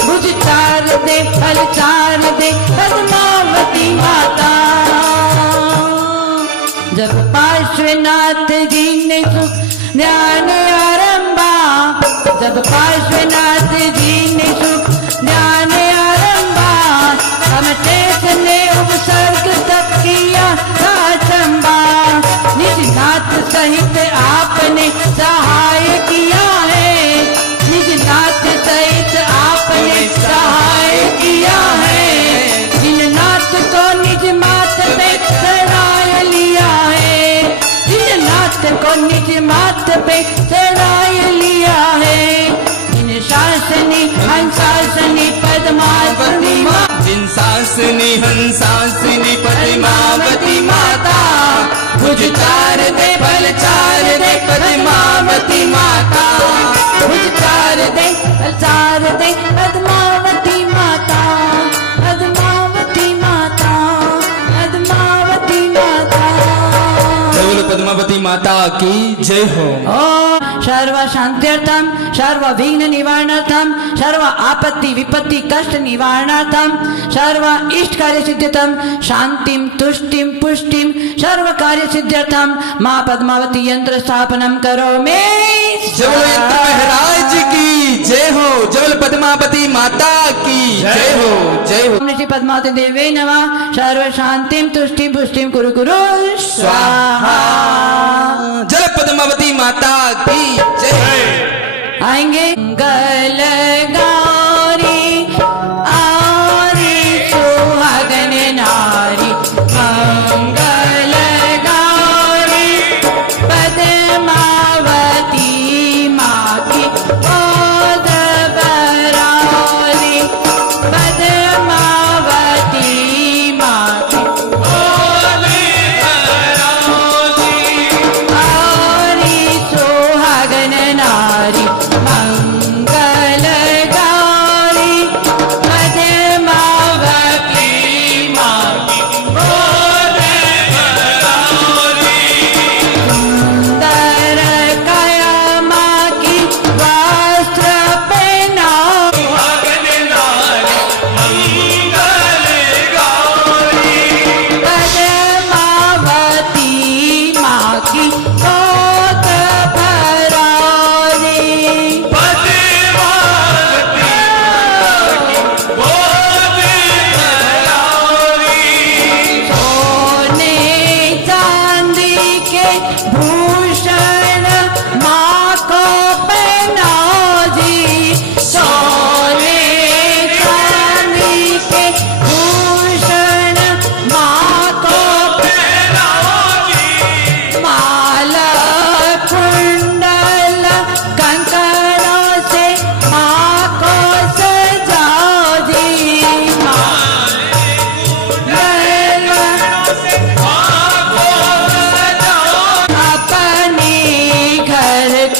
भुज चार दे फल चार दे पद्मावती माता। जब पार्श्वनाथ जी ने सुख ध्यान आरंभा, जब पार्श्वनाथ जी ने सुख ध्यान आरंभा, हम टेक ने उपसर्ग तक किया चंबा, निजनाथ सहित आपने सहाय किया है, निजनाथ सहित आपने सहाय किया है, जिननाथ को निज मात पे चढ़ाए लिया है, जिननाथ को निज मात पे चढ़ाए लिया है, जिन शासनी हंसासनी पद्मावती माँ, जिन शासनी हंसासनी पद्मावती माता, भुज चार दे फल चार दे पद्मावती माता, भुज चार दे फल चार दे पद्मावती माता, पद्मावती माता, पद्मावती माता। बोलो पद्मावती माता की जय हो। ओम सर्व शांत्यर्थम, सर्व विघ्न निवारणार्थम, सर्व आपत्ति विपत्ति कष्ट निवारणार्थम, सर्व इष्ट कार्य सिद्ध्यर्थम, शांतिम तुष्टिम पुष्टिम, सर्व कार्य सिद्ध्यर्थम माँ पद्मावती यंत्र स्थापनम करोमि। जय यंत्र महाराज की जय हो, जय पद्मावती माता की जय हो, जय हो। श्री पद्मावती देवे नमः। सर्व शांतिम तुष्टिम पुष्टिम कुरु कुरु स्वाहा। जय पद्मावती माता की जय। आएंगे गल गौरी आरी सुहागन नारी, मंगल गौरी पद्मावती माँ की गोद बरौली, पद्मावती माँ की गोद बरौली, आरी सुहागन नारी, मंगल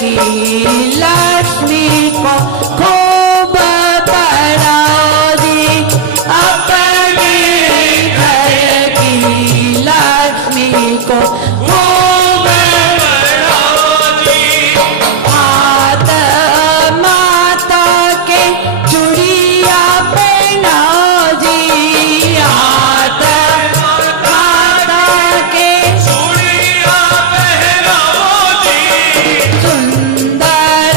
की लक्ष्मी को खूब बढ़ाओ जी, अपने घर की लक्ष्मी को खूब बढ़ाओ जी। हाथ माता के चूड़िया पहनाओ जी, हाथ माता के चूड़िया पहनाओ जी। सुंदर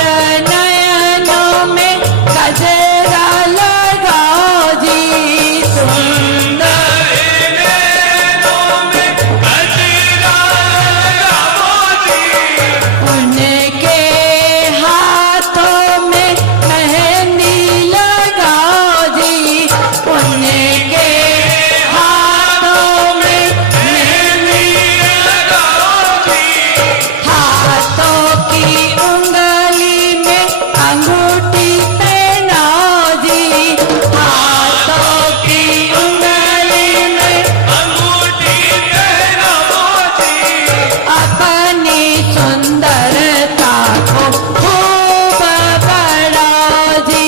नयनों में गजरा लगाओ जी, सुंदर नयनों में गजरा लगाओ जी। उनके हाथों में मेहंदी लगाओ जी, उनके हाथों में मेहंदी लगाओ जी। हाथों की उंगली में अंगूठी पहनाओ जी, हाथों की उंगली में अंगूठी पहनाओ जी। अपनी सुंदरता को खूब बढ़ाओ जी,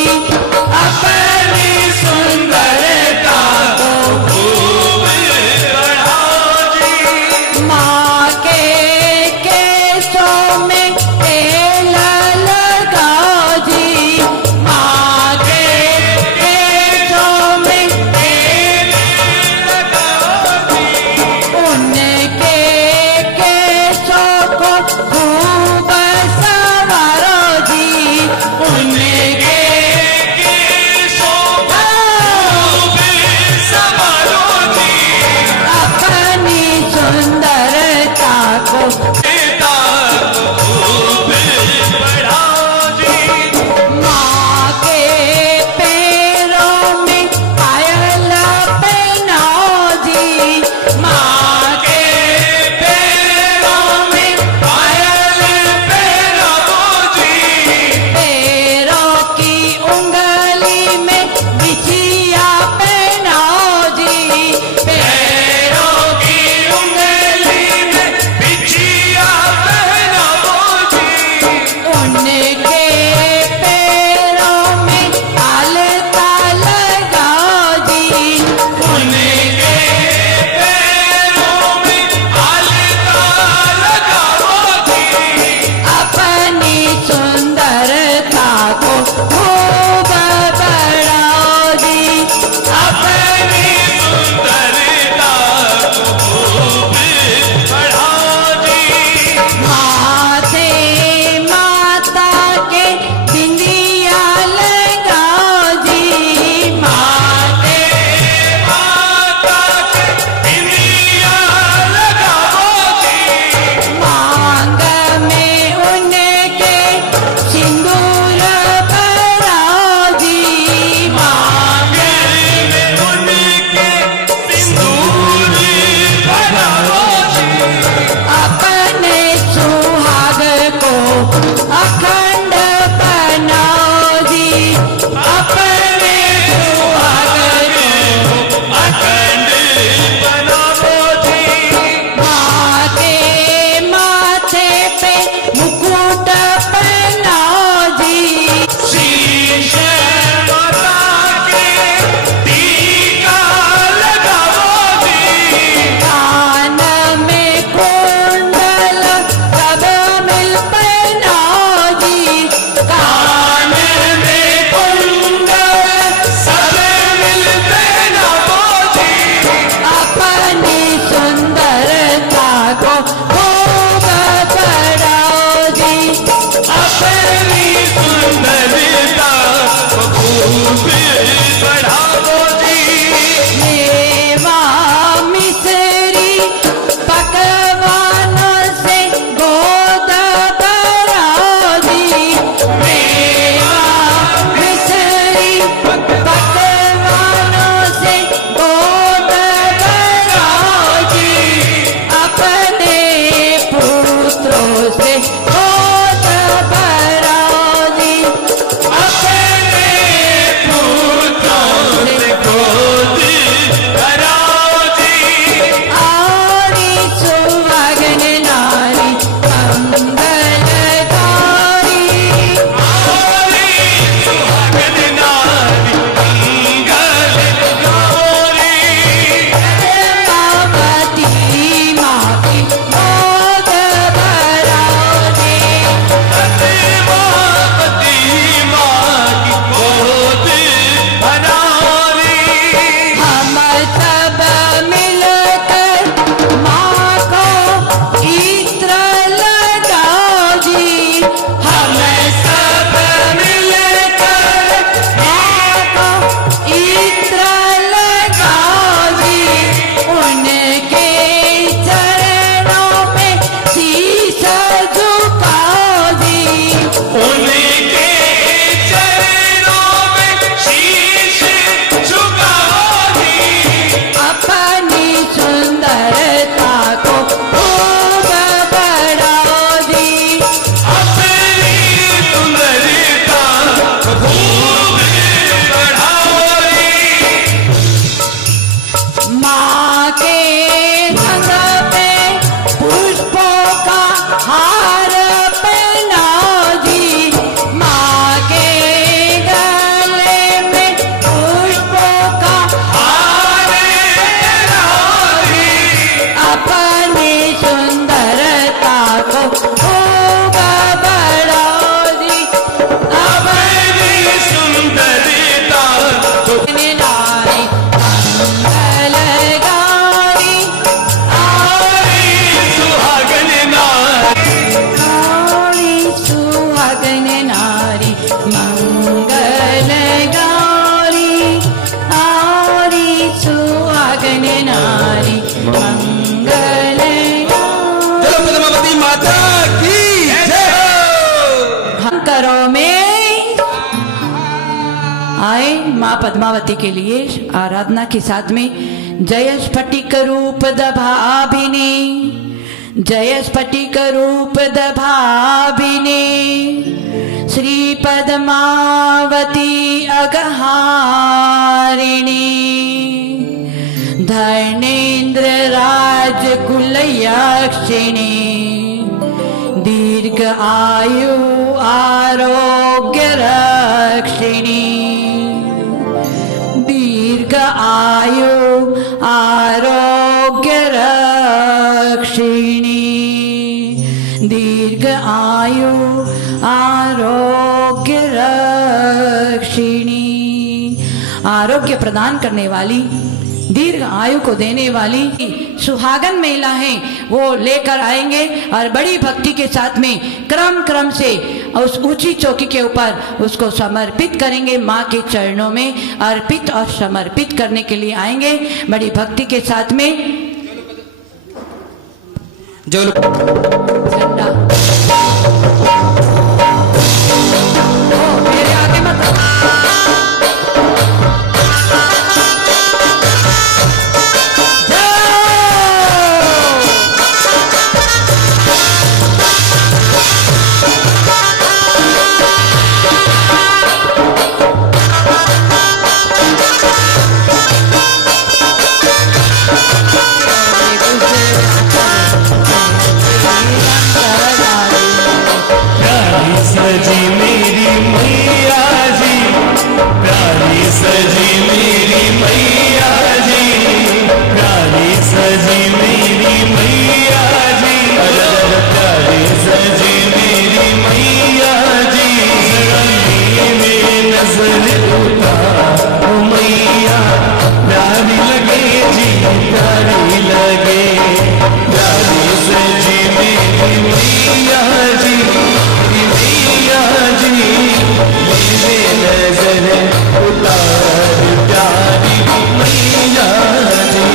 अपनी सुंदरता को खूब बढ़ाओ जी। माँ के केसों में तेल लगाओ जी, माँ के केसों में तेल लगाओ जी। उनके केसों को खूब संवारो जी, उनके केसों को खूब संवारो जी। अपनी सुंदरता को खूब बढ़ाओ जी। माँ के पैरों में पायल पहनाओ जी, माँ के पैरों में पायल पहनाओ जी। पैरों की उंगली में बिछिया पहनाओ जी, पैरों की उंगली में बिछिया पहनाओ जी। उनके पैरों में अलता लगाओ जी, उनके पैरों में अलता लगाओ जी। अपनी सुंदरता को खूब बढ़ाओ जी, अपनी सुंदरता को खूब बढ़ाओ जी। माथे माता के बिंदिया लगाओ जी, माथे माता के बिंदिया लगाओ जी। मांग में उनके सिंदूर भराओ जी, मांग में उनके सिंदूर भराओ जी। अपने सुहाग को अखंड बनाओ जी, अपने सुहाग को अखंड बनाओ जी। माँ के माथे पे मुकुट पहनाओ जी, शीश माता के टीका लगाओ जी। कान में कुंडल सब मिल पहनाओ जी, कान में कुंडल सब मिल पहनाओ जी। अपनी सुंदरता को खूब बढ़ाओ जी, अपनी सुंदरता को खूब बढ़ाओ जी। मेवा मिश्री पकवानों से गोद भराओ जी, मेवा मिश्री पकवानों से गोद भराओ जी। अपने पुत्रों से गोद भराओ जी, अपने पुत्रों करो में आए माँ पद्मावती के लिए आराधना के साथ में जय स्फटिक रूप दभाभिने, जय स्फटिक रूप दभाभिने, श्री पद्मावती अगहारिणी, धर्मेन्द्र राजकुल यक्षिणी, दीर्घ आयु आरोग्य रक्षिणी, दीर्घ आयु आरोग्य रक्षिणी, दीर्घ आयु आरोग्य रक्षिणी। आरोग्य प्रदान करने वाली, दीर्घ आयु को देने वाली सुहागन महिला है, वो लेकर आएंगे और बड़ी भक्ति के साथ में क्रम क्रम से उस ऊंची चौकी के ऊपर उसको समर्पित करेंगे। माँ के चरणों में अर्पित और समर्पित करने के लिए आएंगे बड़ी भक्ति के साथ में। जो झंडा मेरे आगे मत सजी मेरी मैया जी, प्यारी सजी मेरी मैया जी, प्यारी सजी मेरी मैया जी, प्यारी सजी मेरी मैया जी, में नजर उतार मैया, प्यारी लगे जी प्यारी लगे, प्यारी सजी मेरी मैया जी, मैया जी मेरे नजर उतार प्यारी मैया जी।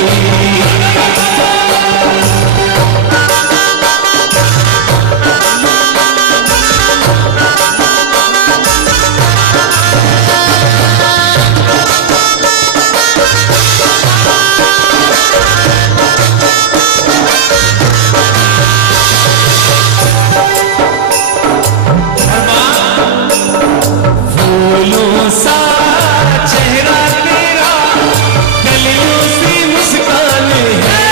फूलों सा चेहरा तेरा, कलियों सी मुस्कान है,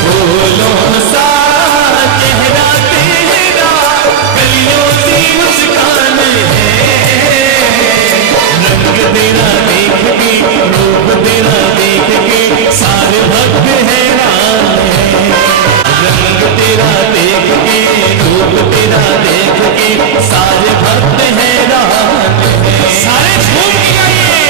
फूलों सा चेहरा तेरा, कलियों सी मुस्कान है, रंग तेरा देख के, रूप तेरा देख के सारे भक्त हैरान है, रंग तेरा देख के, रूप तेरा देख के सारे भक्त हैरान है, सारे झूम के गाइए।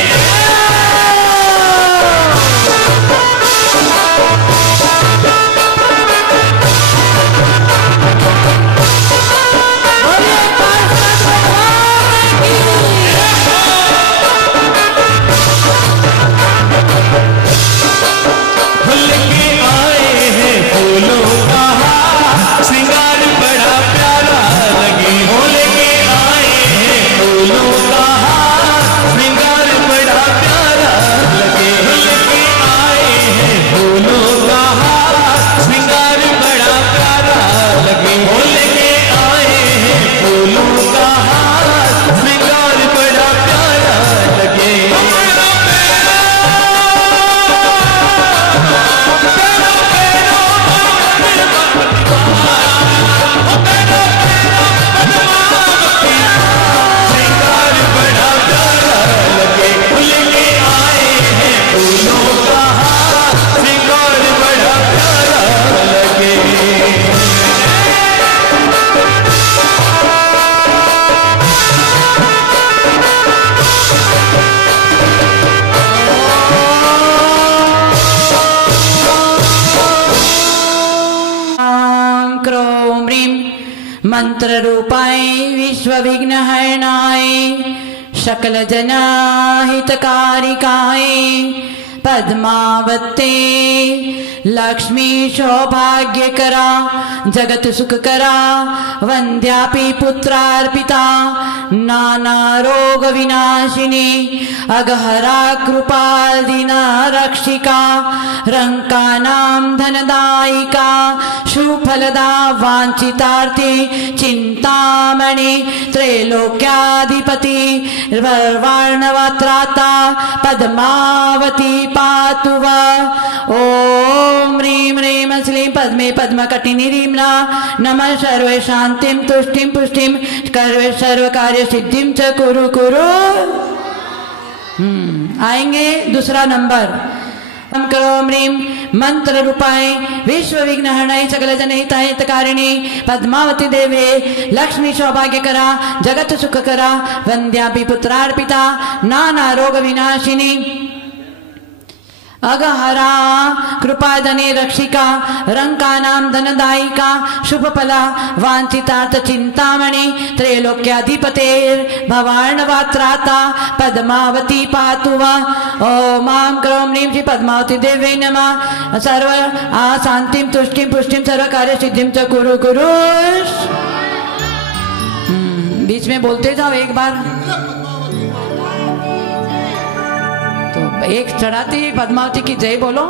फूल के आए हैं फूलों का श्रृंगार बड़ा प्यारा लगे, फूल के आए हैं फूलों का श्रृंगार बड़ा प्यारा लगे, फूल के आए हैं फूलों का श्रृंगार बड़ा प्यारा लगे, फूल के आए हैं फूलों का श्रृंगार बड़ा प्यारा लगे। श्रृंगार बड़ा प्यारा लगे, फूल के आए हैं फूलों का श्रृंगार बड़ा प्यारा लगे। क्रोम ह्रीं मंत्र रूपाय विश्व विघ्न हरणाय सकल जनाहितकारिकाय पद्मावते लक्ष्मी सौभाग्यकरा जगत सुखकरा वंद्यापि पुत्रार्पिता नाना रोग विनाशिनी अगहरा कृपादिना रक्षिका रंकानां धनदायिका सुफलदा वांछितार्थे चिंतामणि त्रैलोक्याधिपति वर्वाणवत्राता पद्मावती पातु वा। ओम ह्रीं ह्रीं श्रीं पद्मे पद्मकटिनी ह्रीम्ना नमः सर्व शांतिं तुष्टिं पुष्टिं कर्वे सर्व कार्य सिद्धिं च कुरु कुरु। आएंगे दूसरा नंबर। ओम करोम ह्रीं मंत्र रूपाय विश्व विघ्न हरणाय सकल जनहिताय हितकारिणी पद्मावती देवे लक्ष्मी सौभाग्यकरा जगत सुखकरा वंद्यापि पुत्रार्पिता नाना रोग विनाशिनी अगहरा कृपादने रक्षिका रंकानां धनदायिका शुभफला वांछितार्थ चिंतामणि त्रैलोक्याधिपतेर भवार्णवात्राता पद्मावती पातु वा। ओम आं क्रों ह्रीं श्री पद्मावती देव्यै नमः सर्व शांतिं तुष्टिं पुष्टिं सर्व कार्य सिद्धिं च कुरु कुरु। बीच में बोलते जाओ एक बार तो एक चढ़ाती पद्मावती की जय बोलो।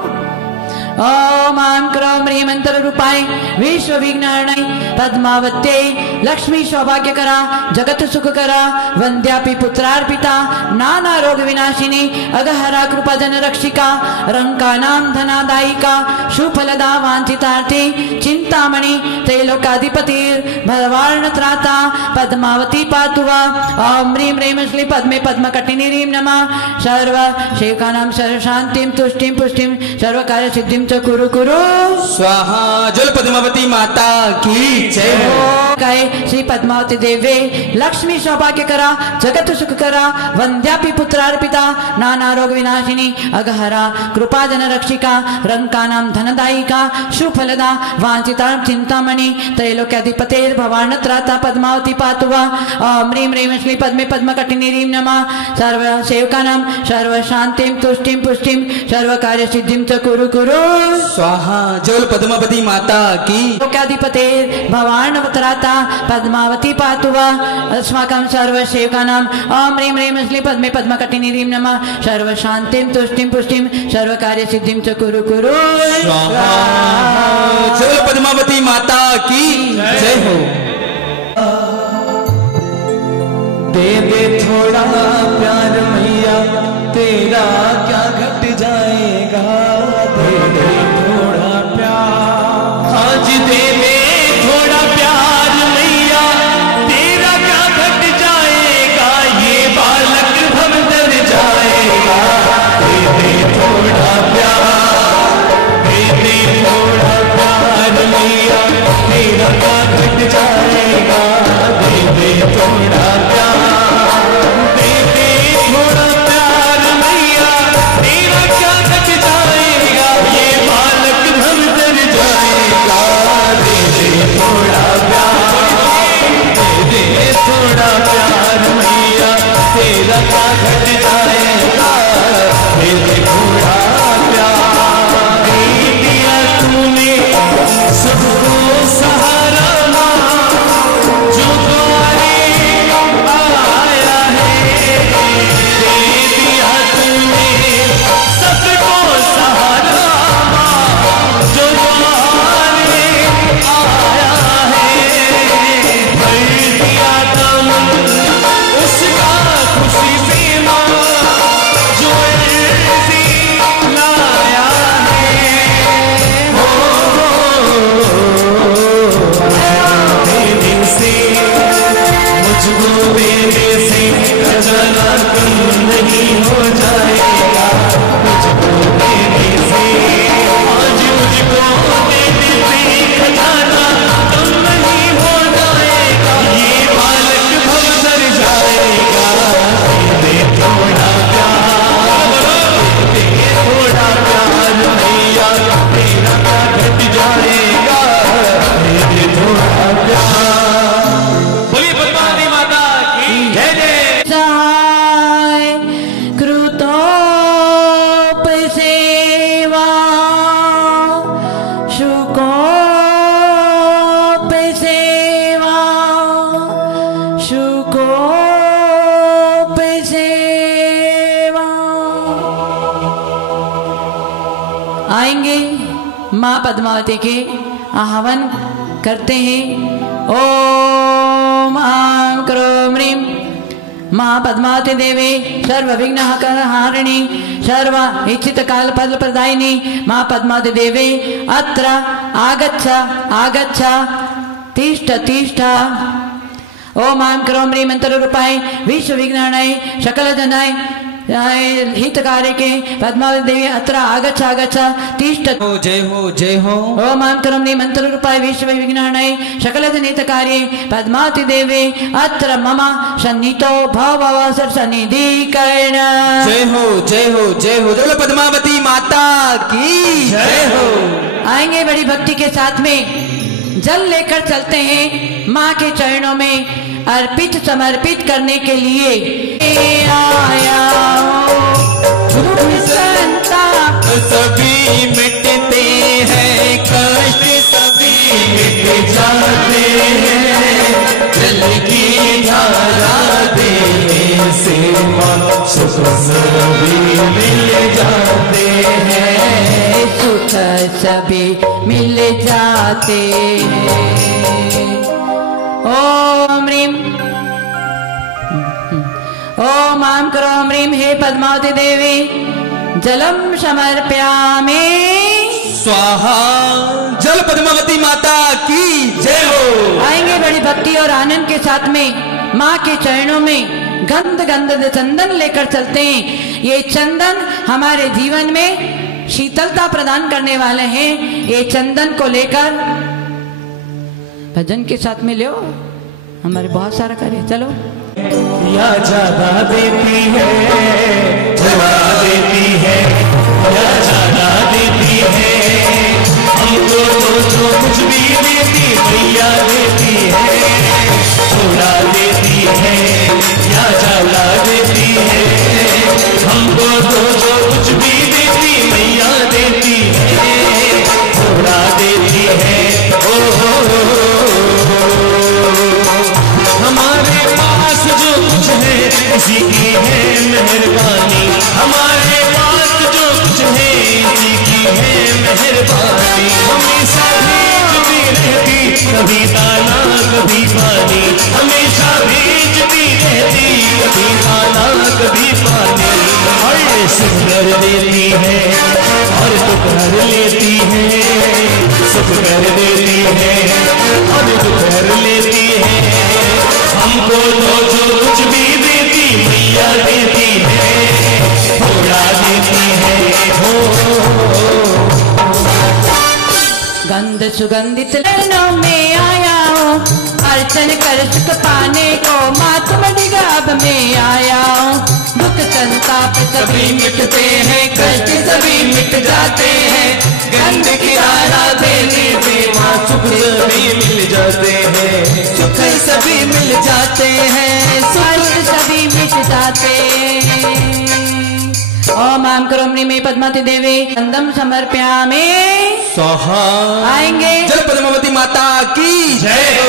ओम आं क्रों ह्रीं मंत्र रूपाय विश्व विघ्न हरणाय पद्मावत्यै लक्ष्मी सौभाग्यकरा जगत सुखकरा वंद्यापि पुत्रार्पिता नाना रोग विनाशिनी अगहरा कृपाजन रक्षिका रंकानां धनादायिका सुफलदा वांछितार्थे चिंतामणि त्रैलोक्याधिपतिर् भवार्णत्राता पद्मावती पातु वा। ओम ह्रीं ह्रीं श्रीं पद्मे पद्मकटिनी ह्रीं नमः सर्व सेवकानां सर्व शांतिं तुष्टिं पुष्टिं सर्व कार्य सिद्धिं च कुरु कुरु स्वाहा। जल पद्मावती माता की जय हो। कहे श्री पद्मावती देवे लक्ष्मी सौभाग्यकरा जगत सुखकरा वंद्यापि पुत्रार्पिता नाना रोग विनाशिनी अगहरा कृपाजन रक्षिका रंकानां धनदायिका सुफलदा वांछिता चिंतामणि त्रैलोक्याधिपतेर् भवार्णत्राता पद्मावती पातु वा। ओम ह्रीं ह्रीं श्री पद्मे पद्मकटिनी ह्रीं नमः सर्व सेवकानां सर्व शांतिं तुष्टिं पुष्टिं सर्व कार्य सिद्धिं च कुरु कुरु स्वाहा। जल पद्मावती माता की लोक्याधिपतेर् भवार्णवत्राता पद्मावती पातु वा। अस्माकं सर्व सेवकानां ओम ह्रीं ह्रीं श्री पद्मे पद्मकटिनी ह्रीं नमः सर्व शांतिं तुष्टिं पुष्टिं सर्व कार्य सिद्धिं च कुरु कुरु स्वाहा। जल पद्मावती माता की जय हो। दे दे थोड़ा प्यार मैया तेरा क्या घट जाएगा। दे दे थोड़ा प्यार आज दे दे थोड़ा प्यार मैया तेरा क्या घट जाएगा। ये बालक भवदर जाएगा। दे दे थोड़ा प्यार दे दे थोड़ा प्यार मैया तेरा क्या घट जाएगा। दे दे थोड़ा प्यार दे दे थोड़ा प्यार मैया तेरा क्या घट जाएगा। ये बालक भवदर जाएगा। दे दे थोड़ा प्यार दे दे थोड़ा प्यार मैया तेरा क्या घट जाएगा। दे दे थोड़ा प्यार दे दिया तूने सबको सहारा जो द्वारे आया है। दे दिया तूने सबको सहारा जो द्वारे आया है। भर दिया दम उसका खुशी से माँ जो अर्जी लाया है। देने से मुझको देने से खजाना कम नहीं हो जाएगा। मुझको देने से आज मुझको देने से खजाना कम नहीं हो जाएगा। ये बालक भवदर जाएगा। दे थोड़ा प्यार दे थोड़ा प्यार मैया तेरा क्या घट जाएगा। दे थोड़ा प्यार। बोलिए पद्मावती माता की जय जय। सहाय क्रू शुकोप सेवा। आएंगे माँ पद्मावती के आह्वान करते हैं। ओम आं क्रों ह्रीं माँ पद्मावती देवी सर्व विघ्न हारिणी सर्व इच्छित काल फल प्रदायिनी माँ पद्मावती देवी अत्र आगच्छ आगच्छ तिष्ठ तिष्ठ। ओम आं क्रों ह्रीं मंत्र रूपाय विश्व विघ्नाय सकल जनाय हितकारी के पद्मावती देवी अत्र आगच्छ आगच्छ तिष्ठ। जय हो जय हो। ओम आं क्रों ह्रीं मंत्र रूपाय विश्व विघ्नाय सकल जनितकारी पद्मावती देवी अत्र मम सन्नितो भव सन्निधि कर्ण। जय हो जय हो जय हो। बोलो पद्मावती माता की जय हो। आएंगे बड़ी भक्ति के साथ में जल लेकर चलते हैं माँ के चरणों में अर्पित समर्पित करने के लिए। आया संताप सभी मिटते हैं कष्ट सभी मिट जाते हैं जल की धारा देने से सुख सभी मिल जाते हैं सुख सभी मिल जाते हैं। ओम ह्रीं ओम आं क्रों ह्रीं हे पद्मावती देवी जलम समर्पयामि स्वाहा। जल पद्मावती माता की जय हो। आएंगे बड़ी भक्ति और आनंद के साथ में माँ के चरणों में गंध गंध चंदन लेकर चलते हैं। ये चंदन हमारे जीवन में शीतलता प्रदान करने वाले हैं। ये चंदन को लेकर भजन के साथ में लो हमारे बहुत सारा कार्य। चलो या ज्यादा देती है जवा देती है या ज्यादा देती है हमको तो कुछ भी देती मैया देती है थोड़ा देती है या ज्यादा देती है हमको तो कुछ भी देती मैया देती है थोड़ा देती है। ओ हमारे पास जो कुछ है इसी की है मेहरबानी हमारे पास जो कुछ है इसी की है मेहरबानी हमेशा भेजती रहती कभी दाना कभी पानी हमेशा भेजती रहती कभी दाना कभी पानी और सुख कर देती है और दुख कर लेती है सुख कर देती है और दुख कर लेती है हमको तो जो कुछ भी देती मैया देती है थोड़ा देती है। हो गंध सुगंधित लहरों में आया हूँ अर्चन कर सुख पाने को माँ तुम्हारी गाभ में आया हूँ। दुख संताप सभी मिटते हैं कष्ट सभी मिट जाते हैं गंध की धारा देने से माँ सुख सभी मिल जाते हैं सुख सभी मिल जाते हैं कष्ट सभी मिट जाते हैं। ओम आं क्रों ह्रीं में पद्मावती देवी गंधम समर्पयामि स्वाहा। आएंगे जल पद्मावती माता की जय हो।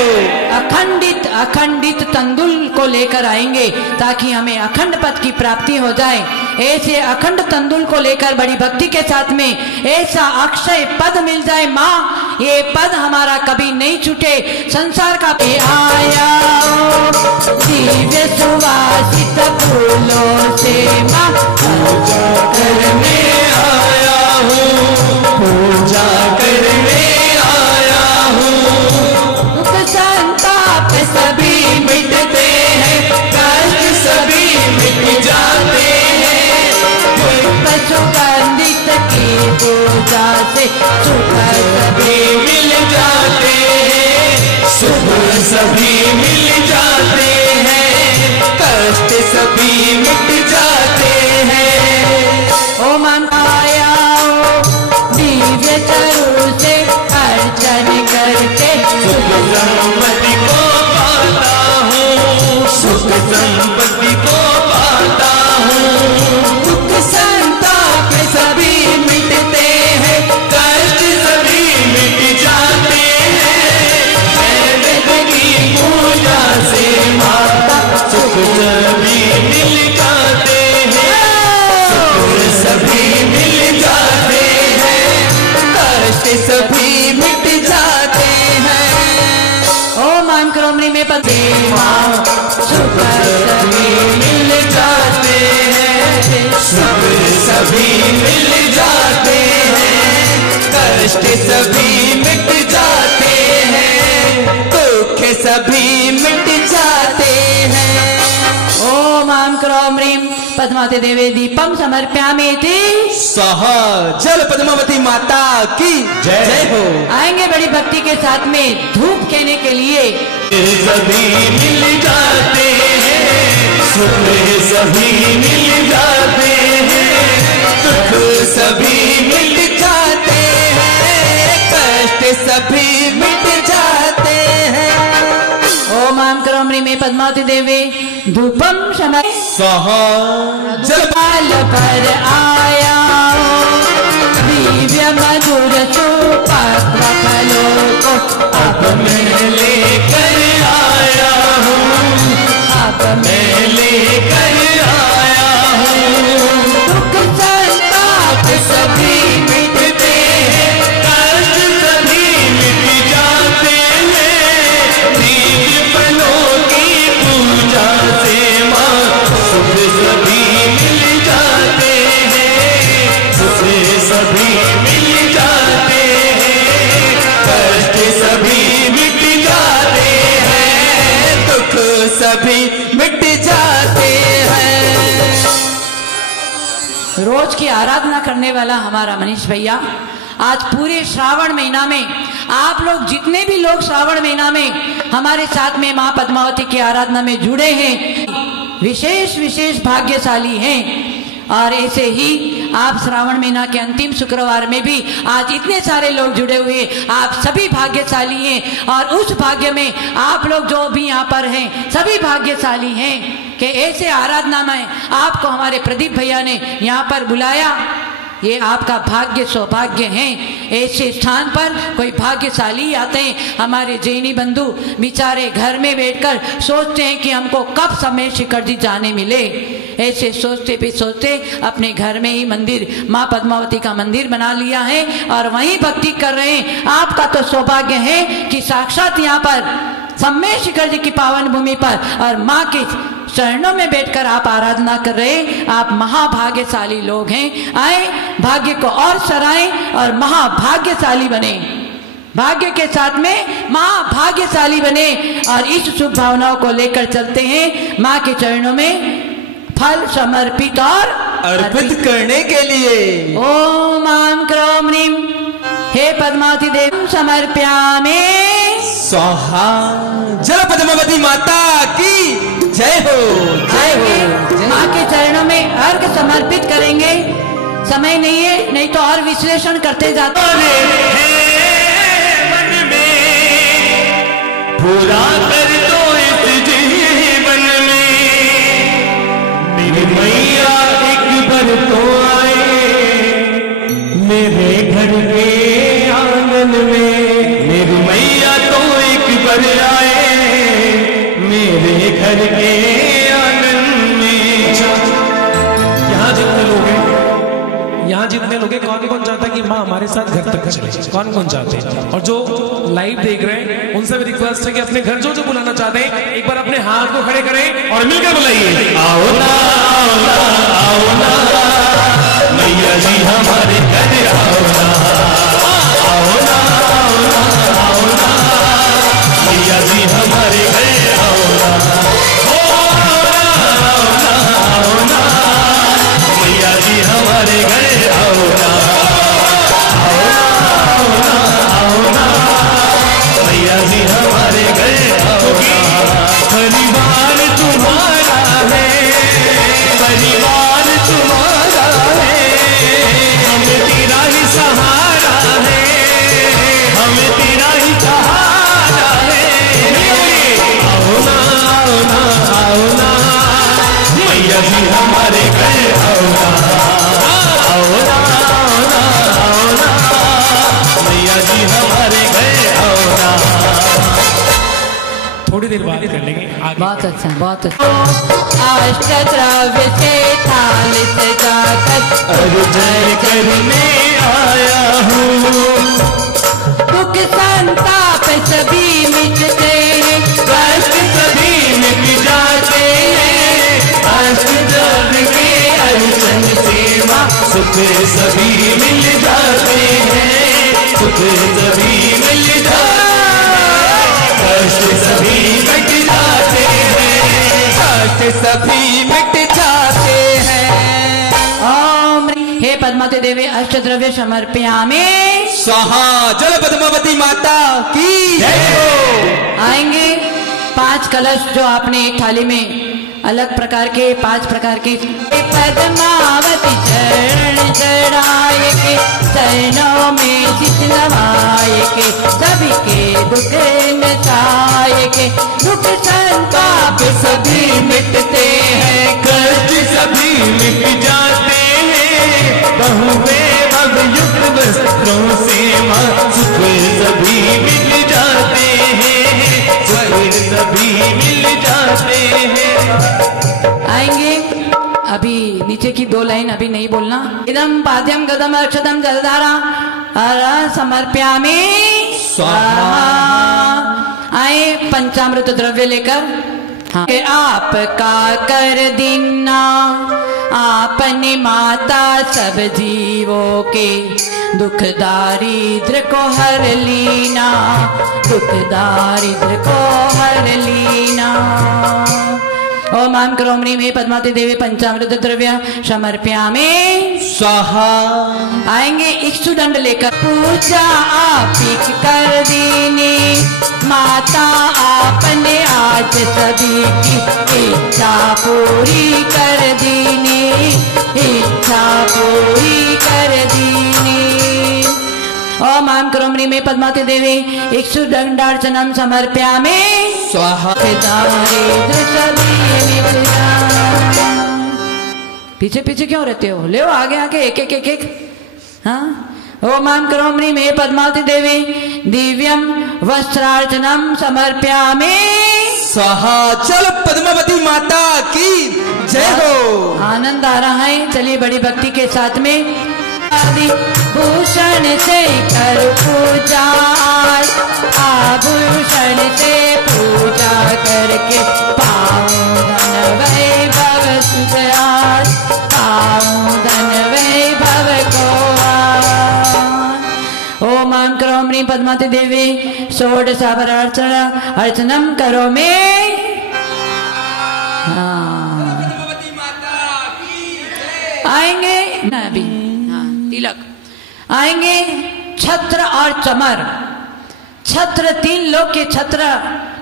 अखंडित अखंडित तंदुल को लेकर आएंगे ताकि हमें अखंड पद की प्राप्ति हो जाए। ऐसे अखंड तंदुल को लेकर बड़ी भक्ति के साथ में ऐसा अक्षय पद मिल जाए माँ ये पद हमारा कभी नहीं छूटे संसार का आया दिव्य सुवासित फूलों से माँ पूजा करने आया हूँ पूजा करने आया हूँ दुख संताप सभी मिटते हैं कष्ट सभी मिट जाते हैं सुगंधित की पूजा से सुख सभी मिल जाते हैं सुख सभी मिल जाते हैं कष्ट सभी मिट जाते हैं। ओम आया दिव्य चरू से अर्चन करके सुख संपत्ति को पाता हूँ सुख संपत्ति को पाता हूँ दुख संताप सभी मिटते हैं कष्ट सभी मिट जाते हैं मैं वेद की पूजा से माँ सभी मिल जाते हैं, कष्ट सभी मिट जाते हैं, दुख सभी मिट जाते हैं। ओम आम क्रोम ह्रीम पद्मावती देवी दीपम समर्प्यामीति स्वाहा। जल पद्मावती माता की जय हो। आएंगे बड़ी भक्ति के साथ में धूप खेने के लिए। सभी मिल जाते हैं, सुख सभी मिल जाते हैं, दुख सभी मिट जाते हैं, कष्ट सभी मिट जाते हैं। ओम आम क्रोम ह्रीम पद्मावती देवी धूपम समर्प्यामि स्वाहा। जल पाल पर आया दिव्य मधुर सुपक्व फलों को अब मैं लेकर आया हूँ, अब मैं लेकर आया हूँ। दुख संताप सभी मिटते हैं, कष्ट सभी मिट जाते हैं, दिव्य फलों की पूजा से माँ सुख सभी मिल जाते हैं, सुख सभी मिल जाते हैं, कष्ट सभी मिट जाते हैं, दुख सभी मिट जाते हैं। रोज की आराधना करने वाला हमारा मनीष भैया आज पूरे श्रावण महीना में आप लोग जितने भी लोग श्रावण महीना में हमारे साथ में माँ पद्मावती की आराधना में जुड़े हैं विशेष विशेष भाग्यशाली हैं। और ऐसे ही आप श्रावण महीना के अंतिम शुक्रवार में भी आज इतने सारे लोग जुड़े हुए, आप सभी भाग्यशाली हैं। और उस भाग्य में आप लोग जो भी यहाँ पर हैं सभी भाग्यशाली हैं कि ऐसे आराधना में आपको हमारे प्रदीप भैया ने यहाँ पर बुलाया। ये आपका भाग्य सौभाग्य है। ऐसे स्थान पर कोई भाग्यशाली आते हैं। हमारे जैनी बंधु बेचारे घर में बैठकर सोचते हैं कि हमको कब समय शिखर जी जाने मिले। ऐसे सोचते भी सोचते अपने घर में ही मंदिर माँ पद्मावती का मंदिर बना लिया है और वहीं भक्ति कर रहे हैं। आपका तो सौभाग्य है कि साक्षात यहाँ पर समय शिखर जी की पावन भूमि पर और माँ के चरणों में बैठकर आप आराधना कर रहे। आप महाभाग्यशाली लोग हैं। आए भाग्य को और सराएं और महाभाग्यशाली बने, भाग्य के साथ में महाभाग्यशाली बने। और इस शुभ भावनाओं को लेकर चलते हैं माँ के चरणों में फल समर्पित और अर्पित करने के लिए। ओम आम क्रोम ह्रीम हे पद्मावती देवी समर्प्यामि स्वाहा। जल पद्मावती माता की जय हो, जय हो। माँ के चरणों में अर्घ समर्पित करेंगे। समय नहीं है, नहीं तो और विश्लेषण करते जाते पूरा कर दो इस जीवन में, मेरी मैया एक बार तो आए मेरे घर के आंगन में। मेरी मैया तो एक बार आए मेरे घर के आंगन में। यहाँ जितने लोग हैं कौन कौन चाहता है कि माँ हमारे साथ घर तक चले? कौन कौन चाहते हैं? और जो लाइव देख रहे हैं उनसे भी रिक्वेस्ट है कि अपने घर जो जो बुलाना चाहते हैं एक बार अपने हाथ को खड़े करें और मिलकर बुलाइए। आओ ना आओ ना आओ ना मैया जी हमारे घर आओ ना, आओ ना आओ ना आओ ना मैया जी हमारे घर आओ ना, आओ ना आओ ना मैया जी हमारे घर आओ ना, आओ ना आओ ना मैया जी हमारे घर आओ ना। परिवार तुम्हारा है, परिवार तुम्हारा है, हमें तेरा ही सहारा है, हमें तेरा ही सहारा है। आओ ना आओ ना आओ ना मैया जी हमारे घर आओ ना, आओ ना आओ ना आओ ना मैया जी हमारे घर आओ ना। थोड़ी देर बाद कर लेंगे आगे। बहुत अच्छा, बहुत अच्छा। अष्टद्रव्य से थाल सजाकर अर्जन करने आया हूँ, दुख संताप सभी मिटते हैं, कष्ट सभी मिट जाते हैं, अष्टद्रव्य के अर्चन से माँ सुख सभी मिल जाते हैं, सुख सभी मिल जाते हैं, कष्ट सभी मिट जाते हैं, कष्ट सभी मिट जाते हैं। ओम हे पद्मावती देवी अष्टद्रव्य समर्पयामि स्वाहा। जल पद्मावती माता की जय हो। आएंगे 5 कलश जो आपने एक थाली में अलग प्रकार के 5 प्रकार के पद्मावती चरण चढ़ाए के चरणों में शीश नवाए के सभी के दुख नचाए के दुख संताप सभी मिटते हैं, कष्ट सभी मिट जाते हैं, बहुवे भवयुक्त वस्त्रों से मां सुख सभी मिल जाते हैं, सुख सभी मिल जाते हैं। आएंगे अभी नीचे की 2 लाइन अभी नहीं बोलना। इदम पाद्यम गदम अक्षतम जलधारा समर्प्यामि स्वाहा। आए पंचामृत द्रव्य लेकर। हाँ। आपका कर दीना आपने माता सब जीवों के दुख दारिद्र को हर लीना, दुख दारिद्र को हर लीना। ओम आम क्रोम ह्रीं हे पद्मावती देवी पंचामृत द्रव्य समर्प्यामि स्वाहा। आएंगे इक्षुदंड लेकर। पूजा आप ही कर दीनी माता आपने आज सभी की इच्छा पूरी कर दीनी, इच्छा पूरी कर दीनी। ओम आम क्रोम ह्रीं हे पद्मावती देवी इक्षुदंडार्चनम समर्प्यामि स्वाहा। पीछे पीछे क्यों रहते हो? ले आगे आगे एक एक एक एक। हाँ। ओम आम क्रोम ह्रीं हे पद्मावती देवी दिव्यम वस्त्रार्चनम समर्प्यामि स्वाहा। चल पद्मावती माता की जय हो। आनंद आ रहा है। चलिए बड़ी भक्ति के साथ में भूषण से कर पूजा, आभूषण से पूजा करके पाऊं धन वैभव सुखराज, पाऊं धन वैभव को। ओम आम क्रोम ह्रीं पद्मावती देवी षोडशाभरण अर्चनम करो में। हाँ। आएंगे ना अभी तिलक। आएंगे छत्र और चमर। छत्र 3 लोक के छत्र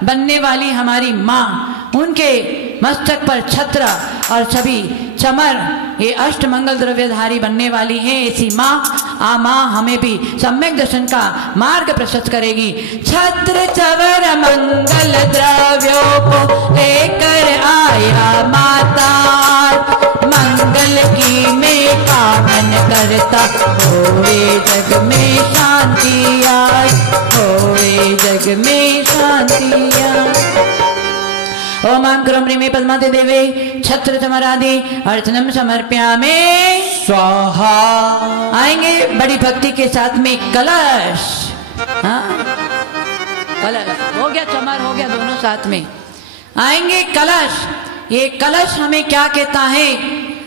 बनने वाली हमारी माँ, उनके मस्तक पर छत्र और सभी चमर ये अष्ट मंगल द्रव्यधारी बनने वाली है। ऐसी माँ माँ हमें भी सम्यक दर्शन का मार्ग प्रशस्त करेगी। छत्र चवर मंगल द्रव्यों को लेकर आया माता, मंगल की में कामन करता होए जग में शांति आए, होए जग में शांति आए। ओम आम क्रोम ह्रीं हे पद्मावती देवी छत्र चमरादि अर्चनम समर्प्यामि स्वाहा। आएंगे बड़ी भक्ति के साथ में कलश। हाँ कलश हो गया, चमर हो गया, दोनों साथ में आएंगे। कलश, ये कलश हमें क्या कहता है?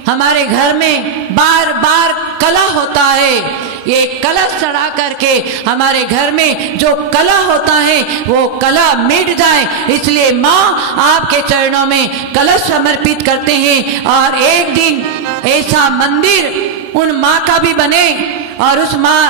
हमारे घर में बार बार कलह होता है। ये कलश चढ़ा करके हमारे घर में जो कलह होता है वो कलह मिट जाए, इसलिए माँ आपके चरणों में कलश समर्पित करते हैं। और एक दिन ऐसा मंदिर उन माँ का भी बने और उस माँ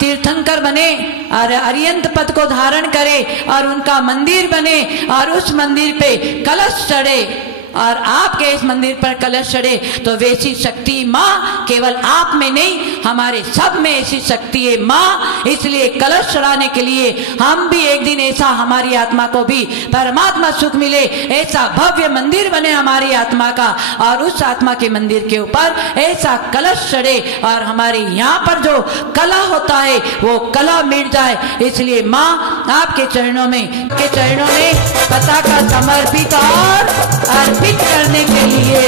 तीर्थंकर बने और अरियंत पद को धारण करे और उनका मंदिर बने और उस मंदिर पे कलश चढ़े और आपके इस मंदिर पर कलश चढ़े, तो वैसी शक्ति माँ केवल आप में नहीं हमारे सब में ऐसी शक्ति है माँ। इसलिए कलश चढ़ाने के लिए हम भी एक दिन ऐसा हमारी आत्मा को भी परमात्मा सुख मिले, ऐसा भव्य मंदिर बने हमारी आत्मा का और उस आत्मा के मंदिर के ऊपर ऐसा कलश चढ़े और हमारे यहाँ पर जो कला होता है वो कला मिट जाए। इसलिए माँ आपके चरणों में पताका समर्पित और अर्पित करने के लिए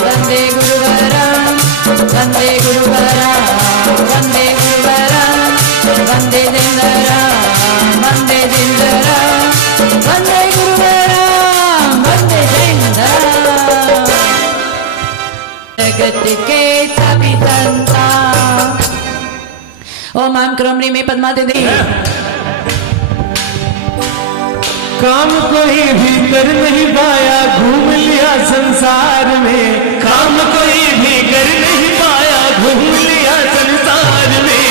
वंदे गुरुवर जगत के सभी संतान। ओम आम क्रमरी में पद्मा दे दी। काम कोई भी कर नहीं पाया, घूम लिया संसार में। काम कोई भी कर नहीं पाया, घूम लिया संसार में।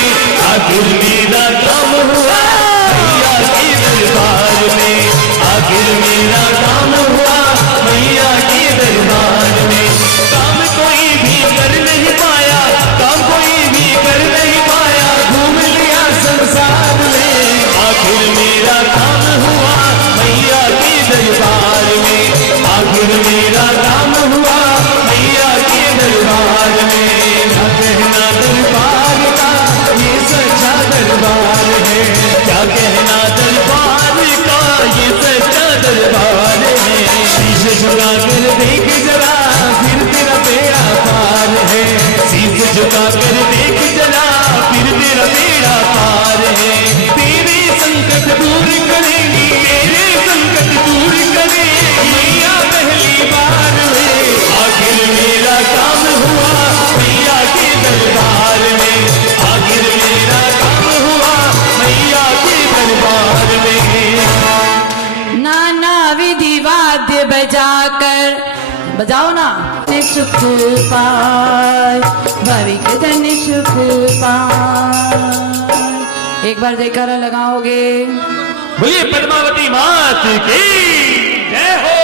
आखिर मेरा काम हुआ मैया के दरबार में। आखिर मेरा काम हुआ मैया के दरबार में। काम कोई भी कर नहीं पाया, काम कोई भी कर नहीं पाया, घूम लिया संसार में। आखिर मेरा काम हुआ मैया के दरबार में। आखिर मेरा काम हुआ मैया के दरबार में। क्या कहना दरबार का ये सच्चा दरबार है। क्या कहना दरबार का ये सच्चा दरबार है। शीश झुका कर देख जरा फिर तेरा बेड़ा पार है। शीश झुका कर देख जरा फिर तेरा बेड़ा पार है। तेरे संकट दूर करेगी, तेरे संकट दूर करेगी मैया पहली बार में। आखिर मेरा काम हुआ मैया के दरबार में। आखिर मेरा काम हुआ मैया के दरबार में। नाना विधि वाद्य बजाकर, बजाओ ना, सुख पाए भविक धन सुख पाए। एक बार जयकारा लगाओगे। बोलिए पद्मावती मात की जय हो।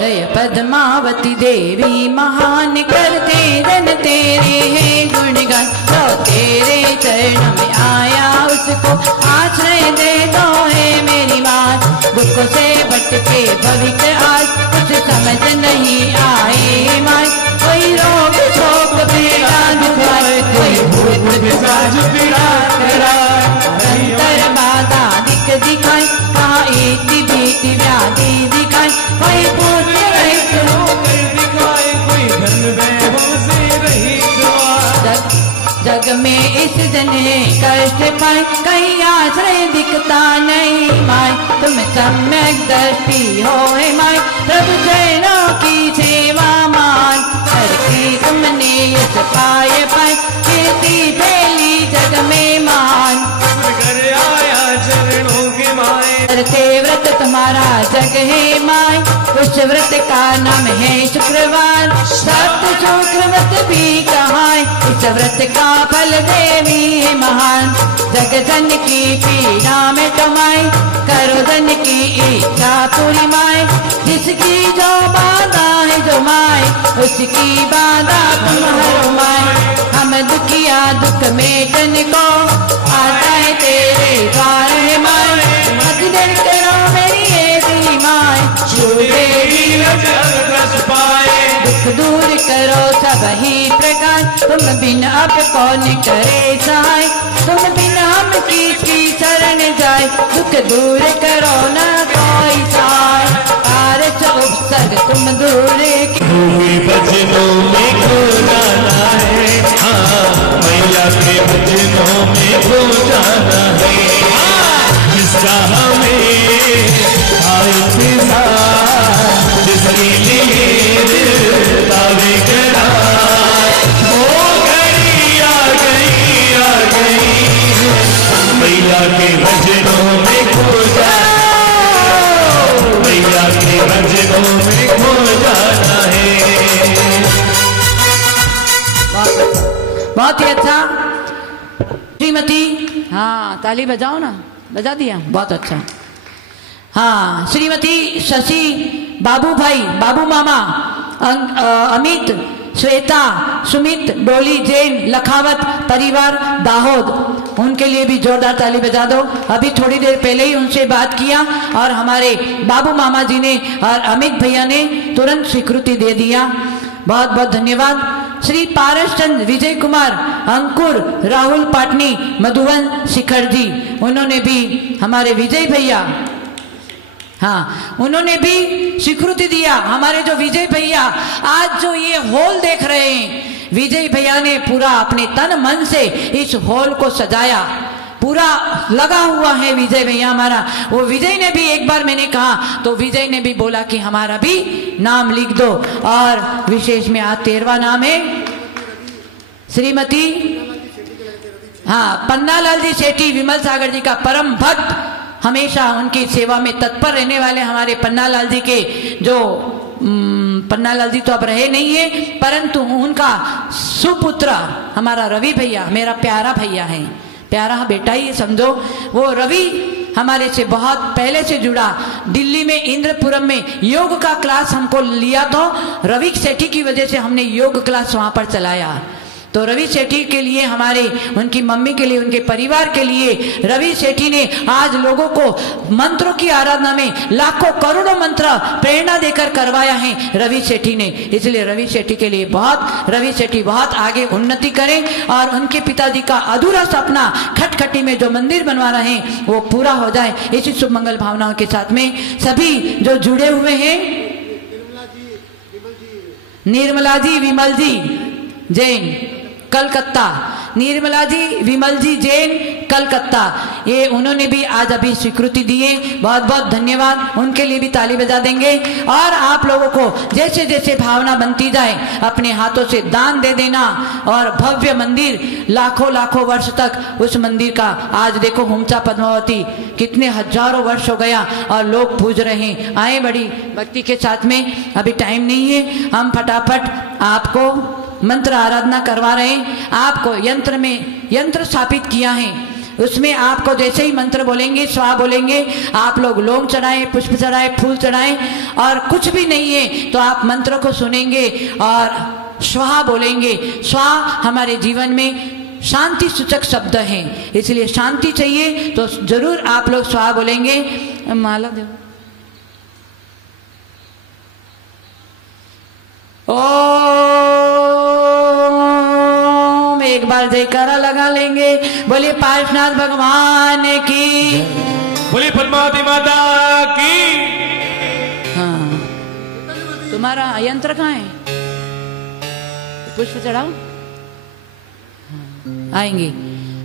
जय पद्मावती देवी महान करते जन तेरे है गुणगान। जो तेरे चरण में आया उसको आश्रय दे दो है मेरी मात। दुख से भटके भविक आज कुछ समझ नहीं आए माय। कोई रोग शोक पीड़ा दुखाए, कोई भूत पिशाच पीड़ा कराए। अंतर बाधा दिख दिखाए, कहाँ इति भीति व्याधि दिखाए। कोई पूछ रहित होकर दिखाए, कोई धन वैभव से रहित जग में इस जने कष्ट पाए। कहीं आश्रय दिखता नहीं माय। तुम सम्यक दृष्टि हो माय। प्रभु जैनों की सेवा मान करके तुमने यश पाए पाए। कीर्ति फैली जग में मान घर आया चरणों के माए। करते व्रत तुम्हारा जग है माय। उस व्रत का नाम है शुक्रवार। सप्त शुक्र व्रत भी कहाए। इस व्रत का फल देवी है महान। जग जन की पीड़ा में टमाए, करो धन की इच्छा पूरी माए। जिसकी जो बाधा है जो माए, उसकी बाधा तुम हरो माए। हम दुखिया दुख में जन को आता है तेरे द्वार है माए। मत डर करो मेरी ये दिली माए। देवी रस पाए। दुख दूर करो सब ही प्रकार। तुम बिन अब कौन करे सहाय। तुम बिन हम की शरण जाए। दुख दूर करो न कोई सहाय। कारज उपसर्ग तुम दूर भूमि भजनों में खो जाना है। हाँ मैया के भजनों में खो जाना है। जिसका हमें जिसके लिए दावे करा वो घड़ी आ गई मैया के भजनों में खो जा। मैया के भजनों में खो जाना है। बहुत ही अच्छा श्रीमती। हाँ ताली बजाओ ना, बजा दिया, बहुत अच्छा। हाँ श्रीमती शशि बाबू भाई, बाबू मामा, अमित, श्वेता, सुमित, डोली, जैन, लखावत परिवार दाहोद, उनके लिए भी जोरदार ताली बजा दो। अभी थोड़ी देर पहले ही उनसे बात किया और हमारे बाबू मामा जी ने और अमित भैया ने तुरंत स्वीकृति दे दिया। बहुत बहुत धन्यवाद। श्री पारस चंद, विजय कुमार, अंकुर, राहुल पाटनी, मधुवन शिखर जी, उन्होंने भी, हमारे विजय भैया, हाँ उन्होंने भी स्वीकृति दिया। हमारे जो विजय भैया आज जो ये हॉल देख रहे हैं, विजय भैया ने पूरा अपने तन मन से इस हॉल को सजाया, पूरा लगा हुआ है विजय भैया हमारा। वो विजय ने भी एक बार मैंने कहा तो विजय ने भी बोला कि हमारा भी नाम लिख दो। और विशेष में आज 13वां नाम है श्रीमती हाँ पन्नालाल जी सेठी विमल सागर जी का परम भक्त, हमेशा उनकी सेवा में तत्पर रहने वाले हमारे पन्नालाल जी के जो पन्नालाल जी तो अब रहे नहीं है, परंतु उनका सुपुत्र हमारा रवि भैया, मेरा प्यारा भैया है, प्यारा बेटा ही समझो। वो रवि हमारे से बहुत पहले से जुड़ा, दिल्ली में इंद्रपुरम में योग का क्लास हमको लिया तो रवि सेठी की वजह से हमने योग क्लास वहां पर चलाया। तो रवि सेठी के लिए, हमारे उनकी मम्मी के लिए, उनके परिवार के लिए रवि सेठी ने आज लोगों को मंत्रों की आराधना में लाखों करोड़ों मंत्र प्रेरणा देकर करवाया है रवि सेठी ने। इसलिए रवि सेठी के लिए बहुत, रवि सेठी बहुत आगे उन्नति करें और उनके पिताजी का अधूरा सपना खटखटी में जो मंदिर बनवा रहे हैं वो पूरा हो जाए। इसी शुभ मंगल भावनाओं के साथ में सभी जो जुड़े हुए हैं, निर्मला जी विमल जी जैन कलकत्ता, निर्मला जी विमल जी जैन कलकत्ता, ये उन्होंने भी आज अभी स्वीकृति दी है, बहुत बहुत धन्यवाद, उनके लिए भी ताली बजा देंगे। और आप लोगों को जैसे जैसे भावना बनती जाए अपने हाथों से दान दे देना, और भव्य मंदिर लाखों लाखों वर्ष तक उस मंदिर का, आज देखो हुमचा पद्मावती कितने हजारों वर्ष हो गया और लोग पूज रहे हैं। आए बड़ी भक्ति के साथ में, अभी टाइम नहीं है, हम फटाफट आपको मंत्र आराधना करवा रहे हैं। आपको यंत्र में यंत्र स्थापित किया है, उसमें आपको जैसे ही मंत्र बोलेंगे, स्वा बोलेंगे, आप लोग लौंग चढ़ाएं, पुष्प चढ़ाएं, फूल चढ़ाएं, और कुछ भी नहीं है तो आप मंत्र को सुनेंगे और स्वाहा बोलेंगे। स्वाहा हमारे जीवन में शांति सूचक शब्द है, इसलिए शांति चाहिए तो जरूर आप लोग स्वाहा बोलेंगे। माला दो। ओम, एक बार जयकारा लगा लेंगे। बोलिए पार्श्वनाथ भगवान की, बोलिए पद्मावती माता की। हाँ, तुम्हारा यंत्र कहाँ है? पुष्प चढ़ाओ। हाँ, आएंगे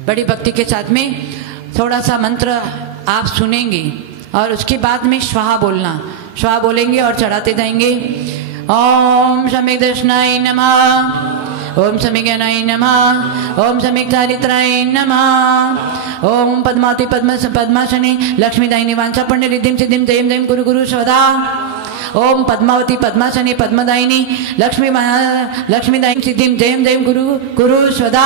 बड़ी भक्ति के साथ में। थोड़ा सा मंत्र आप सुनेंगे और उसके बाद में स्वाहा बोलना, स्वाहा बोलेंगे और चढ़ाते जाएंगे। ओम सम्यक दर्शनाय नमः, ओम सम्यक ज्ञानाय नमः, ओम सम्यक चारित्राय नमः, ओम पद्मावती पद्मासने लक्ष्मीदायिनी वांछापुण्य रिद्धिं सिद्धिं जयं जयं कुरु कुरु स्वदा। ओम पद्मावती पद्मासने पद्मदायिनी लक्ष्मीदायिनी सिद्धिं जयं जयं कुरु कुरु स्वदा।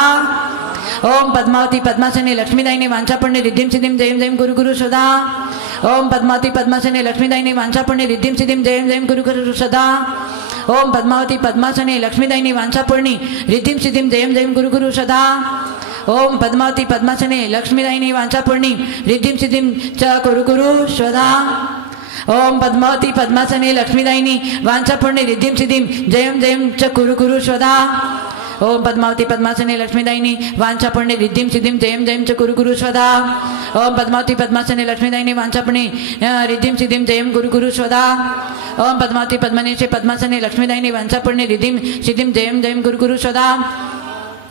ओम पद्मावती पद्मासने लक्ष्मीदायिनी वांछापुण्य रिद्धिं सिद्धिं जयं जयं कुरु कुरु स्वदा। ओम पद्मावती पद्मासने लक्ष्मीदायिनी वांछापुण्य रिद्धिं सिद्धिं जयं जयं कुरु कुरु स्वदा। ओम पद्मावती पद्मासने लक्ष्मीदायिनी वांछापुण्य रिद्धिं सिद्धिं जयं जयं कुरु कुरु स्वदा। ओम पद्मावती पद्मासने लक्ष्मीदायिनी वांछापुण्य रिद्धिं सिद्धिं च कुरु कुरु स्वदा। ओम पद्मावती पद्मासने लक्ष्मीदायिनी वांछापुण्य रिद्धिं सिद्धिं जयं जयं च कुरु कुरु स्वदा। ओम पद्मावती पद्मासने लक्ष्मीदायिनी वांछापुण्य रिद्धिं सिद्धिं जयं जयं च कुरु कुरु स्वदा। ओम पद्मावती पद्मासने लक्ष्मीदायिनी वांछापुण्य रिद्धिं सिद्धिं जयं कुरु कुरु स्वदा। ओम पद्मावती पद्मासने लक्ष्मीदायिनी वांछापुण्य रिद्धिं सिद्धिं जयं जयं कुरु कुरु स्वदा।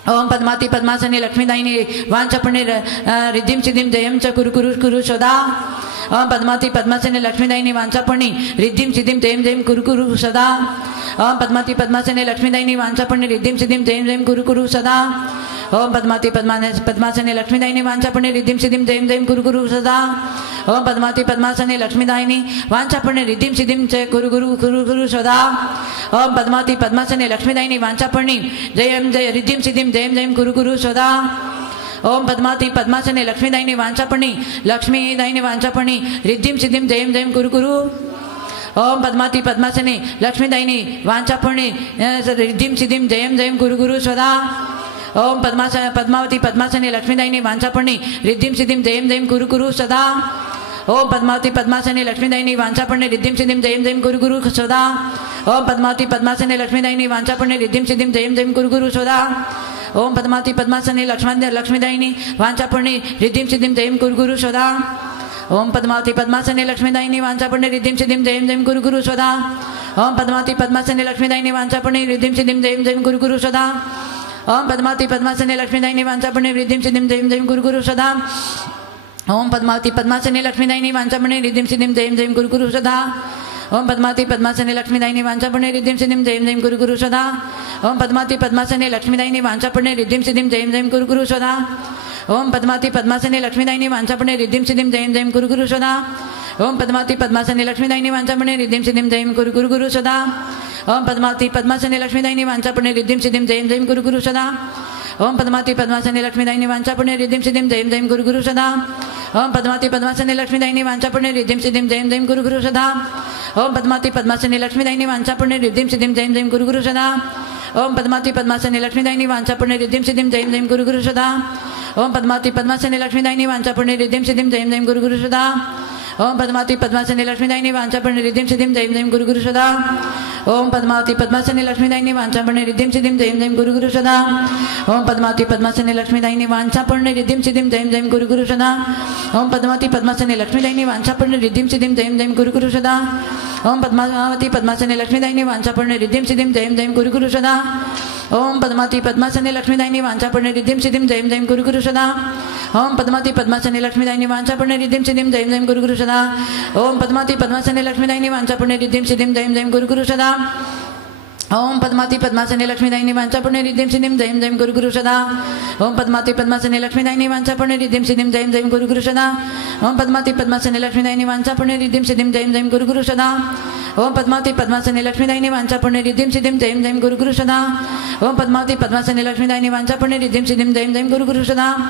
ओम पद्मावती पद्मासने लक्ष्मीदायिनी वांछापुण्य रिद्धिं सिद्धिं जयं च कुरु कुरु कुरु स्वदा। ओम पद्मावती पद्मासने लक्ष्मीदायिनी वांछापुण्य रिद्धिं सिद्धिं जयं जयं कुरु कुरु सदा। ओम पद्मावती पद्मासने लक्ष्मीदायिनी वांछापुण्य रिद्धिं सिद्धिं जयं जयं कुरु कुरु सदा। ओम पद्मावती पद्मासने लक्ष्मीदायिनी वांछापुण्य रिद्धिं सिद्धिं जयं जयं कुरु कुरु सदा। ओम पद्मावती पद्मासने लक्ष्मीदायिनी वांछापुण्य रिद्धिं सिद्धिं च कुरु कुरु कुरु कुरु सदा। ओम पद्मावती पद्मासने लक्ष्मीदायिनी वांछापुण्य जयं जय रिद्धिं सिद्धिं जयं जयं कुरु कुरु सदा। ओम पद्मावती पद्मासने लक्ष्मीदायिनी वांछापुण्य रिद्धिं सिद्धिं जयं जयं कुरु कुरु। ओम पद्मावती पद्मासने लक्ष्मीदायिनी वांछापुण्य रिद्धिं सिद्धिं जयं जयं कुरु कुरु स्वदा। ओम पद्मावती पद्मासने लक्ष्मीदायिनी वांछापुण्य रिद्धिं सिद्धिं जयं जयं कुरु कुरु सदा। ओम पद्मावती पद्मासने लक्ष्मीदायिनी वांछापुण्य रिद्धिं सिद्धिं जयं जयं कुरु कुरु सदा। ओम पद्मावती पद्मासने लक्ष्मीदायिनी वांछापुण्य रिद्धिं सिद्धिं जयं जयं कुरु कुरु सदा। ओम पद्मावती पद्मासने लक्ष्मीदायिनी वांछापुण्य रिद्धिं सिद्धिं जयं कुरु कुरु सदा। ओम पद्मावती पद्मासने लक्ष्मीदायिनी वांछापुण्य रिद्धिं सिद्धिं जयं जयं कुरु कुरु सदा। ओम पद्मावती पद्मासने लक्ष्मीदायिनी वांछापुण्य रिद्धिं सिद्धिं जयं जयं कुरु कुरु सदा। ओम पद्मावती पद्मासने लक्ष्मीदायिनी वांछापुण्य रिद्धिं सिद्धिं जयं जयं कुरु कुरु सदा। ओम पद्मावती पद्मासने लक्ष्मीदायिनी वांछापुण्य रिद्धिं सिद्धिं जयं जयं कुरु कुरु सदा। ओम पद्मावती पद्मासने लक्ष्मीदायिनी वांछापुण्य रिद्धिं सिद्धिं जयं जयं गुरु गुरु सदा। ओम पद्मावती पद्मासने लक्ष्मीदायिनी वांछापुण्य रिद्धिं सिद्धिं जयं जयं गुरु गुरु सदा। ओम पद्मावती पद्मासने लक्ष्मीदायिनी वांछापुण्य रिद्धिं सिद्धिं जयं जयं गुरु गुरु सदा। ओम पद्मावती पद्मासने लक्ष्मीदायिनी वांछापुण्य रिद्धिं सिद्धिं जयं गुरु गुरु गुरु सदा। ओम पद्मावती पद्मासने लक्ष्मीदायिनी वांछापुण्य रिद्धिं सिद्धिं जयं जयं गुरु गुरु सदा। ओम पद्मावती पद्मासने लक्ष्मीदायिनी वांछापुण्य रिद्धिं सिद्धिं जयं जयं गुरु गुरु सदा। ओम पद्मावती पद्मासने लक्ष्मीदायिनी वांछापुण्य रिद्धिं सिद्धिं जयं जयं गुरु गुरु सदा। ओम पद्मावती पद्मासने लक्ष्मीदायिनी वांछापुण्य रिद्धिं सिद्धिं जयं जयं गुरु गुरु सदा। ओम पद्मावती पद्मासने लक्ष्मीदायिनी वांछापुण्य रिद्धिं सिद्धिं जयं जयं गुरु गुरु सदा। ओम पद्मावती पद्मासने लक्ष्मीदायिनी वांछापुण्य रिद्धिं सिद्धिं जयं जयं गुरु गुरु सदा। ओम पद्मावती पद्मासने लक्ष्मीदायिनी वांछापुण्य रिद्धिं सिद्धिं जयं जयं गुरु गुरु सदा। ओम पद्मावती पद्मासने लक्ष्मीदायिनी वांछापुण्य रिद्धिं सिद्धिं जयं जयं गुरु गुरु सदा। ओम पद्मावती पद्मासने लक्ष्मीदायिनी वांछापुण्य रिद्धिं सिद्धिं जयं जयं गुरु गुरु सदा। ओम पद्मावती पद्मासने लक्ष्मीदायिनी वांछापुण्य रिद्धिं सिद्धिं जयं जयं गुरु गुरु सदा। ओम पद्मावती पद्मासने लक्ष्मीदायिनी वांछापुण्य रिद्धिं सिद्धिं जयं जयं गुरु गुरु सदा। ओम पद्मावती पद्मासने लक्ष्मीदायिनी वांछापुण्य रिद्धिं सिद्धिं जयं जयं गुरु गुरु सदा। ओम पद्मावती पद्मासने लक्ष्मीदायिनी वांछापुण्य रिद्धिं सिद्धिं जयं जयं गुरु गुरु सदा। ओम पद्मावती पद्मासने लक्ष्मीदायिनी वांछापुण्य रिद्धिं सिद्धिं जयं जयं गुरु गुरु सदा। ओम पद्मावती पद्मासने लक्ष्मीदायिनी वांछापुण्य रिद्धिं सिद्धिं जयं जयं गुरु गुरु सदा। ओम पद्मावती पद्मासने लक्ष्मीदायिनी वांछापुण्य रिद्धिं सिद्धिं जयं जयं गुरु गुरु सदा। ओम पद्मावती पद्मासने लक्ष्मीदायिनी वांछापुण्य रिद्धिं सिद्धिं जयं जयं गुरु गुरु सदा। ओम पद्मावती पद्मासने लक्ष्मीदायिनी वांछापुण्य रिद्धिं सिद्धिं जयं जयं गुरु गुरु सदा। ओम पद्मावती पद्मासने लक्ष्मीदायिनी वांछापुण्य रिद्धिं सिद्धिं जयं जयं गुरु गुरु सदा।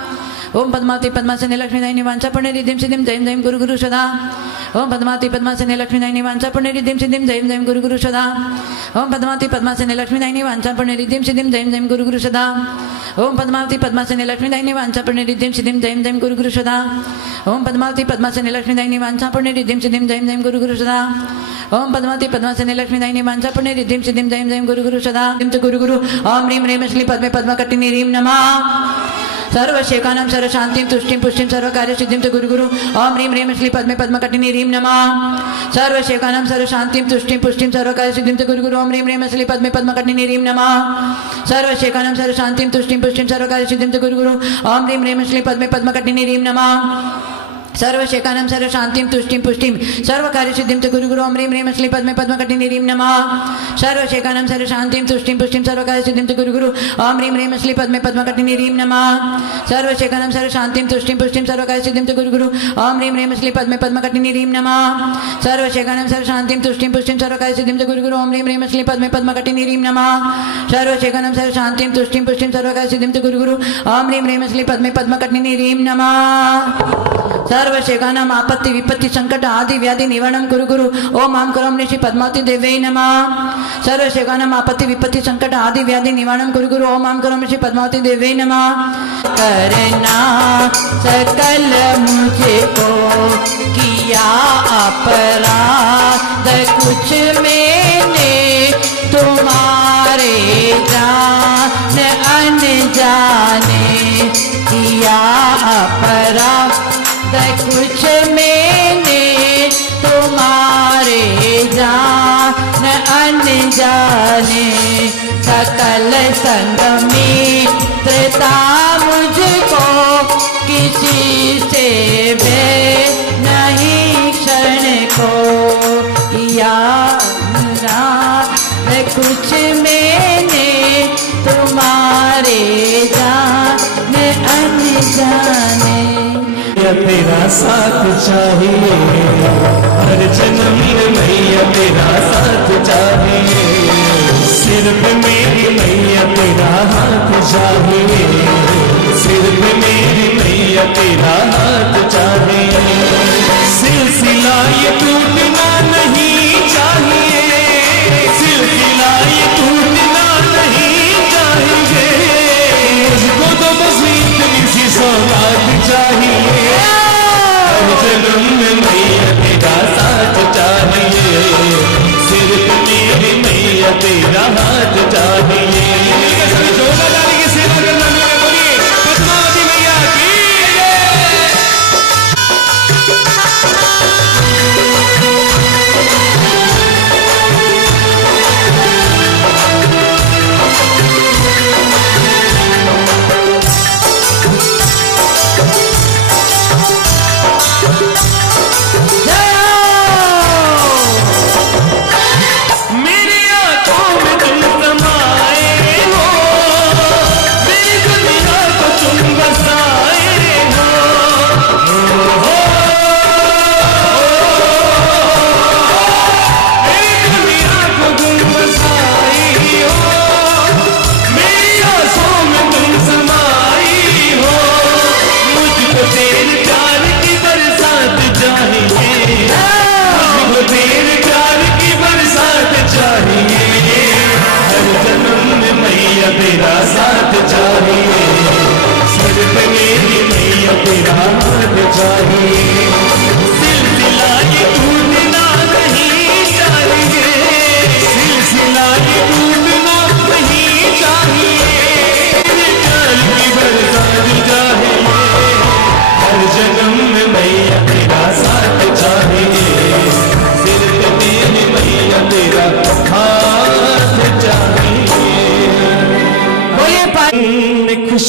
ओम पद्मावती पद्मासने लक्ष्मीदायिनी वांछापुण्य रिद्धिं सिद्धिं जयं जयं गुरु गुरु सदा। ओम पद्मावती पद्मासने लक्ष्मीदायिनी वांछापुण्य रिद्धिं सिद्धिं जयं जयं गुरु गुरु सदा। ओम पद्मावती पद्मासने लक्ष्मीदायिनी वांछापुण्य रिद्धिं सिद्धिं जयं जयं गुरु गुरु सदा। ओम पद्मावती पद्मासने लक्ष्मीदायिनी वांछापुण्य रिद्धिं सिद्धिं जयं जयं गुरु गुरु सदा। ओम पद्मावती पद्मासने लक्ष्मीदायिनी वांछापुण्य रिद्धिं सिद्धिं जयं जयं गुरु गुरु सदा। ओम पद्मावती पद्मासने लक्ष्मीदायिनी वांछापुण्य रिद्धिं सिद्धिं जयं जयं गुरु गुरु सदा। गुरु गुरु ओम ह्रीं ह्रीं श्री पद्मे पद्मकटिनी ह्रीं नमः। सर्वशेकानां सर्वशान्तिं तुष्टिं पुष्टिं सर्वकार्यसिद्धिं च गुरु गुरु ओम ह्रीं ह्रीं श्री पद्मे पद्मकटिनी ह्रीं नमः। सर्वशेकानां सर्वशान्तिं तुष्टिं पुष्टिं सर्वकार्यसिद्धिं च गुरु गुरु ओम ह्रीं ह्रीं श्री पद्मे पद्मकटिनी ह्रीं नमः। सर्वशेकानां सर्वशान्तिं तुष्टिं पुष्टिं सर्वकार्यसिद्धिं च गुरु गुरु ओम ह्रीं ह्रीं श्री पद्मे पद्मकटिनी ह्रीं नमः। सर्वशेकानां सर्वशान्तिं तुष्टिं पुष्टिं सर्वकार्यसिद्धिं च गुरु गुरु ओम ह्रीं ह्रीं श्री पद्मे पद्मकटिनी ह्रीं नमः। सर्वशेकानां सर्वशान्तिं तुष्टिं पुष्टिं सर्वकार्यसिद्धिं च गुरु गुरु ओम ह्रीं ह्रीं श्री पद्मे पद्मकटिनी ह्रीं नमः। सर्वशेकानां सर्वशान्तिं तुष्टिं पुष्टिं सर्वकार्यसिद्धिं च गुरु गुरु ओम ह्रीं ह्रीं श्री पद्मे पद्मकटिनी ह्रीं नमः। सर्वशेकानां सर्वशान्तिं तुष्टिं पुष्टिं सर्वकार्यसिद्धिं च गुरु गुरु ओम ह्रीं ह्रीं श्री पद्मे पद्मकटिनी ह्रीं नमः। सर्वशेकानां सर्वशान्तिं तुष्टिं पुष्टिं सर्वकार्यसिद्धिं च गुरु गुरु ओम ह्रीं ह्रीं श्री पद्मे पद्मकटिनी ह्रीं नमः। सर्वशेकानां आपत्ति विपत्ति संकट आदि व्याधि निवारणं कुरु गुरु ओम आम करोम ऋषि पद्मावती देव्यै नमः। सर्वशेकानां आपत्ति विपत्ति संकट आदि व्याधि निवारणं कुरु गुरु ओम आम करोम ऋषि पद्मावती देव्यै नमः। करना सकल मुझको किया अपराध कुछ मैंने तुम्हारे जान अनजाने किया अपराध कुछ मैंने तुम्हारे जान अनजाने सकल संग मित्रता मुझको किसी से भय नहीं क्षण को याद कुछ मैंने तुम्हारे जान अनजाने तेरा साथ चाहिए हर जन्म में मैया तेरा साथ चाहिए। सिर पे मेरी मैया तेरा हाथ चाहिए। सिर पे मेरी मैया तेरा हाथ चाहिए। सिलसिला ये टूटना नहीं चाहिए। सिलसिला ये टूटना नहीं चाहिए। मुझको तो बस इतनी सी सौगात चाहिए। जन्म में मैया तेरा साथ चाहिए। सिर पे मेरी मैया तेरा हाथ चाहिए। जोड़ादारी की सेवा करना मेरे बोलिए पद्मावती मैया की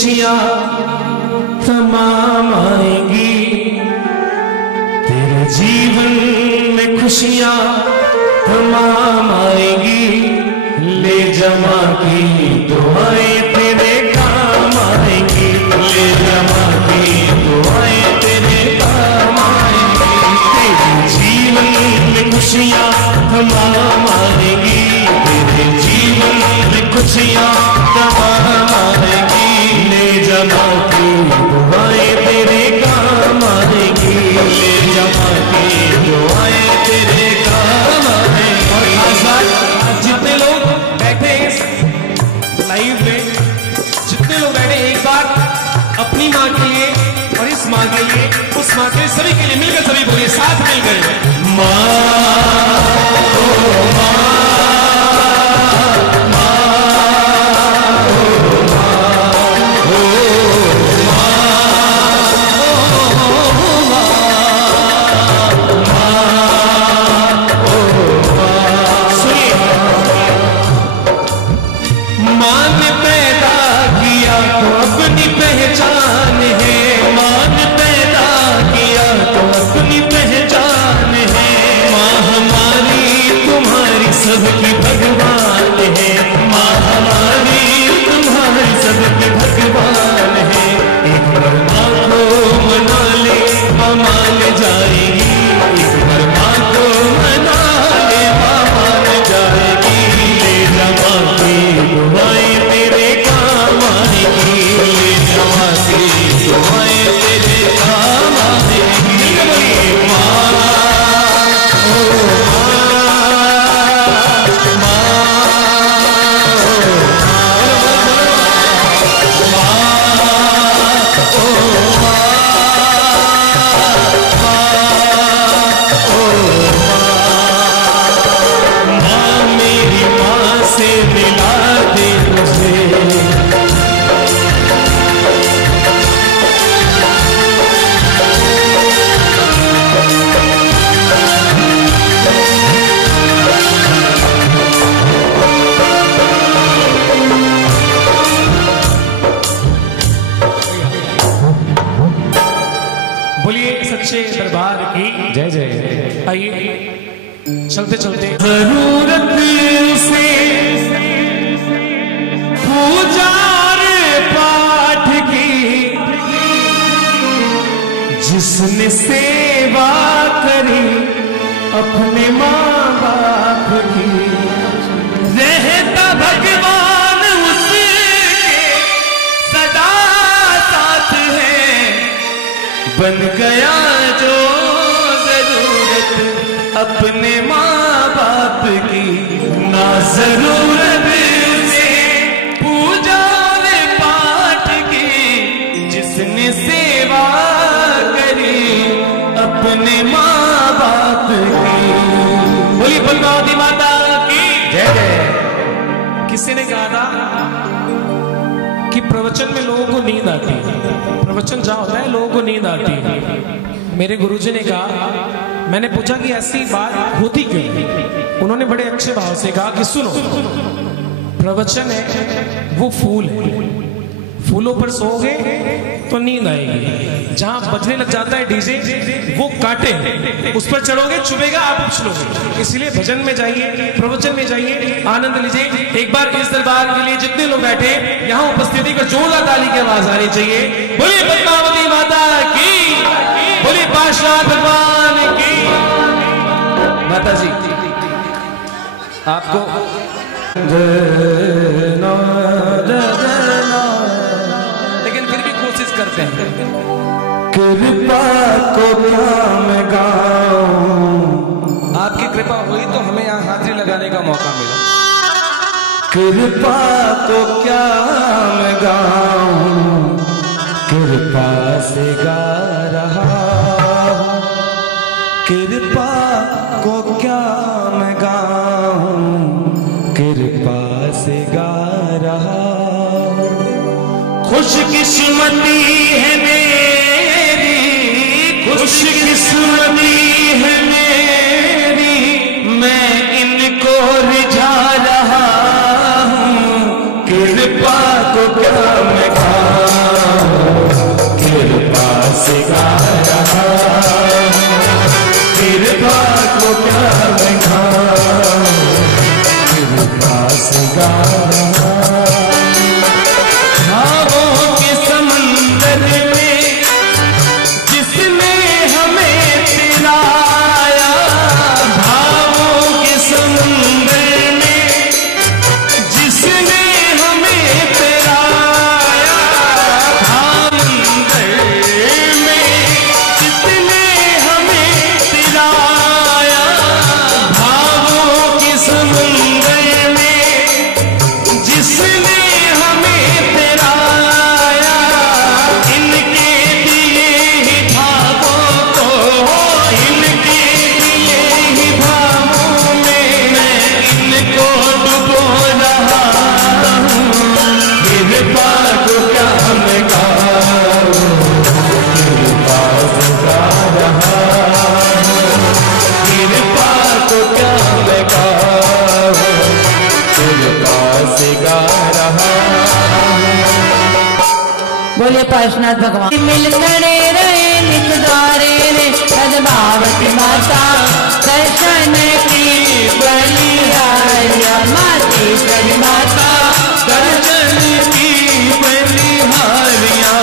खुशियां तमाम आएंगी, तेरे जीवन में खुशियां तमाम आएंगी। ले जमा की दुआएं तेरे काम आएंगी, ले जमा की दुआएं तेरे काम आएंगी। तेरे जीवन में खुशियां तमाम आएंगी, तेरे जीवन में खुशियां तमाम आएंगी। ले जमा की दुआएं तेरे काम आएंगी, ले जमा की दुआएं तेरे काम आएंगी। और आजाद जितने लोग बैठे लाइव में, जितने लोग बैठे एक बार अपनी माँ के लिए और इस माँ के लिए, उस माँ के लिए, सभी के लिए मिलकर सभी बोलिए साथ मिलकर, माँ ओ माँ, माँ ओ माँ, ओ माँ, ओ माँ। सुनिए, माँ ने पैदा किया तो अपनी पहचान है, माँ ने पैदा किया तो अपनी पहचान है। माँ हमारी तुम्हारी सबकी भगवान है, माँ हमारी तुम्हारी सबकी भगवान है। एक बार माँ को मना ले, माँ मान जाएगी, एक बार माँ को मना ले, माँ मान जाएगी। ले जमा की दुआएं तेरे काम आएगी, ले जमा की दुआएं तेरे काम आएगी। माँ ओ माँ, माँ ओ माँ मेरी माँ से मिला दे मुझे। बोलिए सच्चे दरबार की जय जय। आइए चलते चलते जरूरत से पूजा रे पाठ की, जिसने सेवा करी अपने माँ बाप की, रहता भगवान उसके सदा साथ है। बन गया जो जरूरत अपने माँ बाप की, ना जरूरत से पूजा रे पाठ की, जिसने सेवा करी अपने माँ बाप की। बोली पद्मावती माता की जय जय। किसी ने कहा था कि प्रवचन में लोगों को नींद आती है, प्रवचन जहां होता है लोगों को नींद आती है। मेरे गुरुजी ने कहा, मैंने पूछा कि ऐसी बात होती क्यों? उन्होंने बड़े अच्छे भाव से कहा कि सुनो, प्रवचन है वो फूल है, फूलों पर सोओगे तो नींद आएगी। जहां बजने लग जाता है डीजे वो काटे, उस पर चढ़ोगे चुभेगा, आप उछ लोगे। इसलिए भजन में जाइए, प्रवचन में जाइए, आनंद लीजिए। एक बार इस दरबार के लिए जितने लोग बैठे यहाँ उपस्थिति को जोरदार ताली की आवाज आनी चाहिए। बोलिए पद्मावती माता की, बोलिए पार्श्वनाथ भगवान की। माता जी आपको लेकिन फिर भी कोशिश करते हैं। कृपा को क्या मैं गाऊं, आपकी कृपा हुई तो हमें यहाँ हाजिरी लगाने का मौका मिला। कृपा को क्या मैं गाऊं, कृपा से गा रहा हूं। कृपा को क्या मैं गाऊं, कृपा से गा रहा हूं। खुशकिस्मती है मेरी, खुशकिस्मती है मेरी, मैं इनको रिझा रहा हूं। कृपा को क्या मैं गाऊं, बोलिए पार्श्वनाथ भगवान। मिल खड़े रहे नित द्वारे रे पद्मावती माता दर्शन की बलिहारिया मातेश्वरी माता दर्शन की बलिहारिया।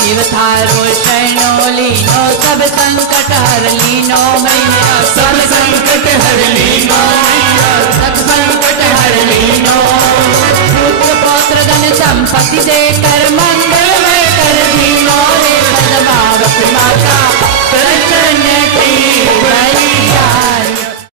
जीव थारो शरणो लीनो सब संकट हर लीनो मैया सब संकट हर लीनो मैया सब संकट हर लीनो पुत्र पौत्र धन संपत्ति दे कर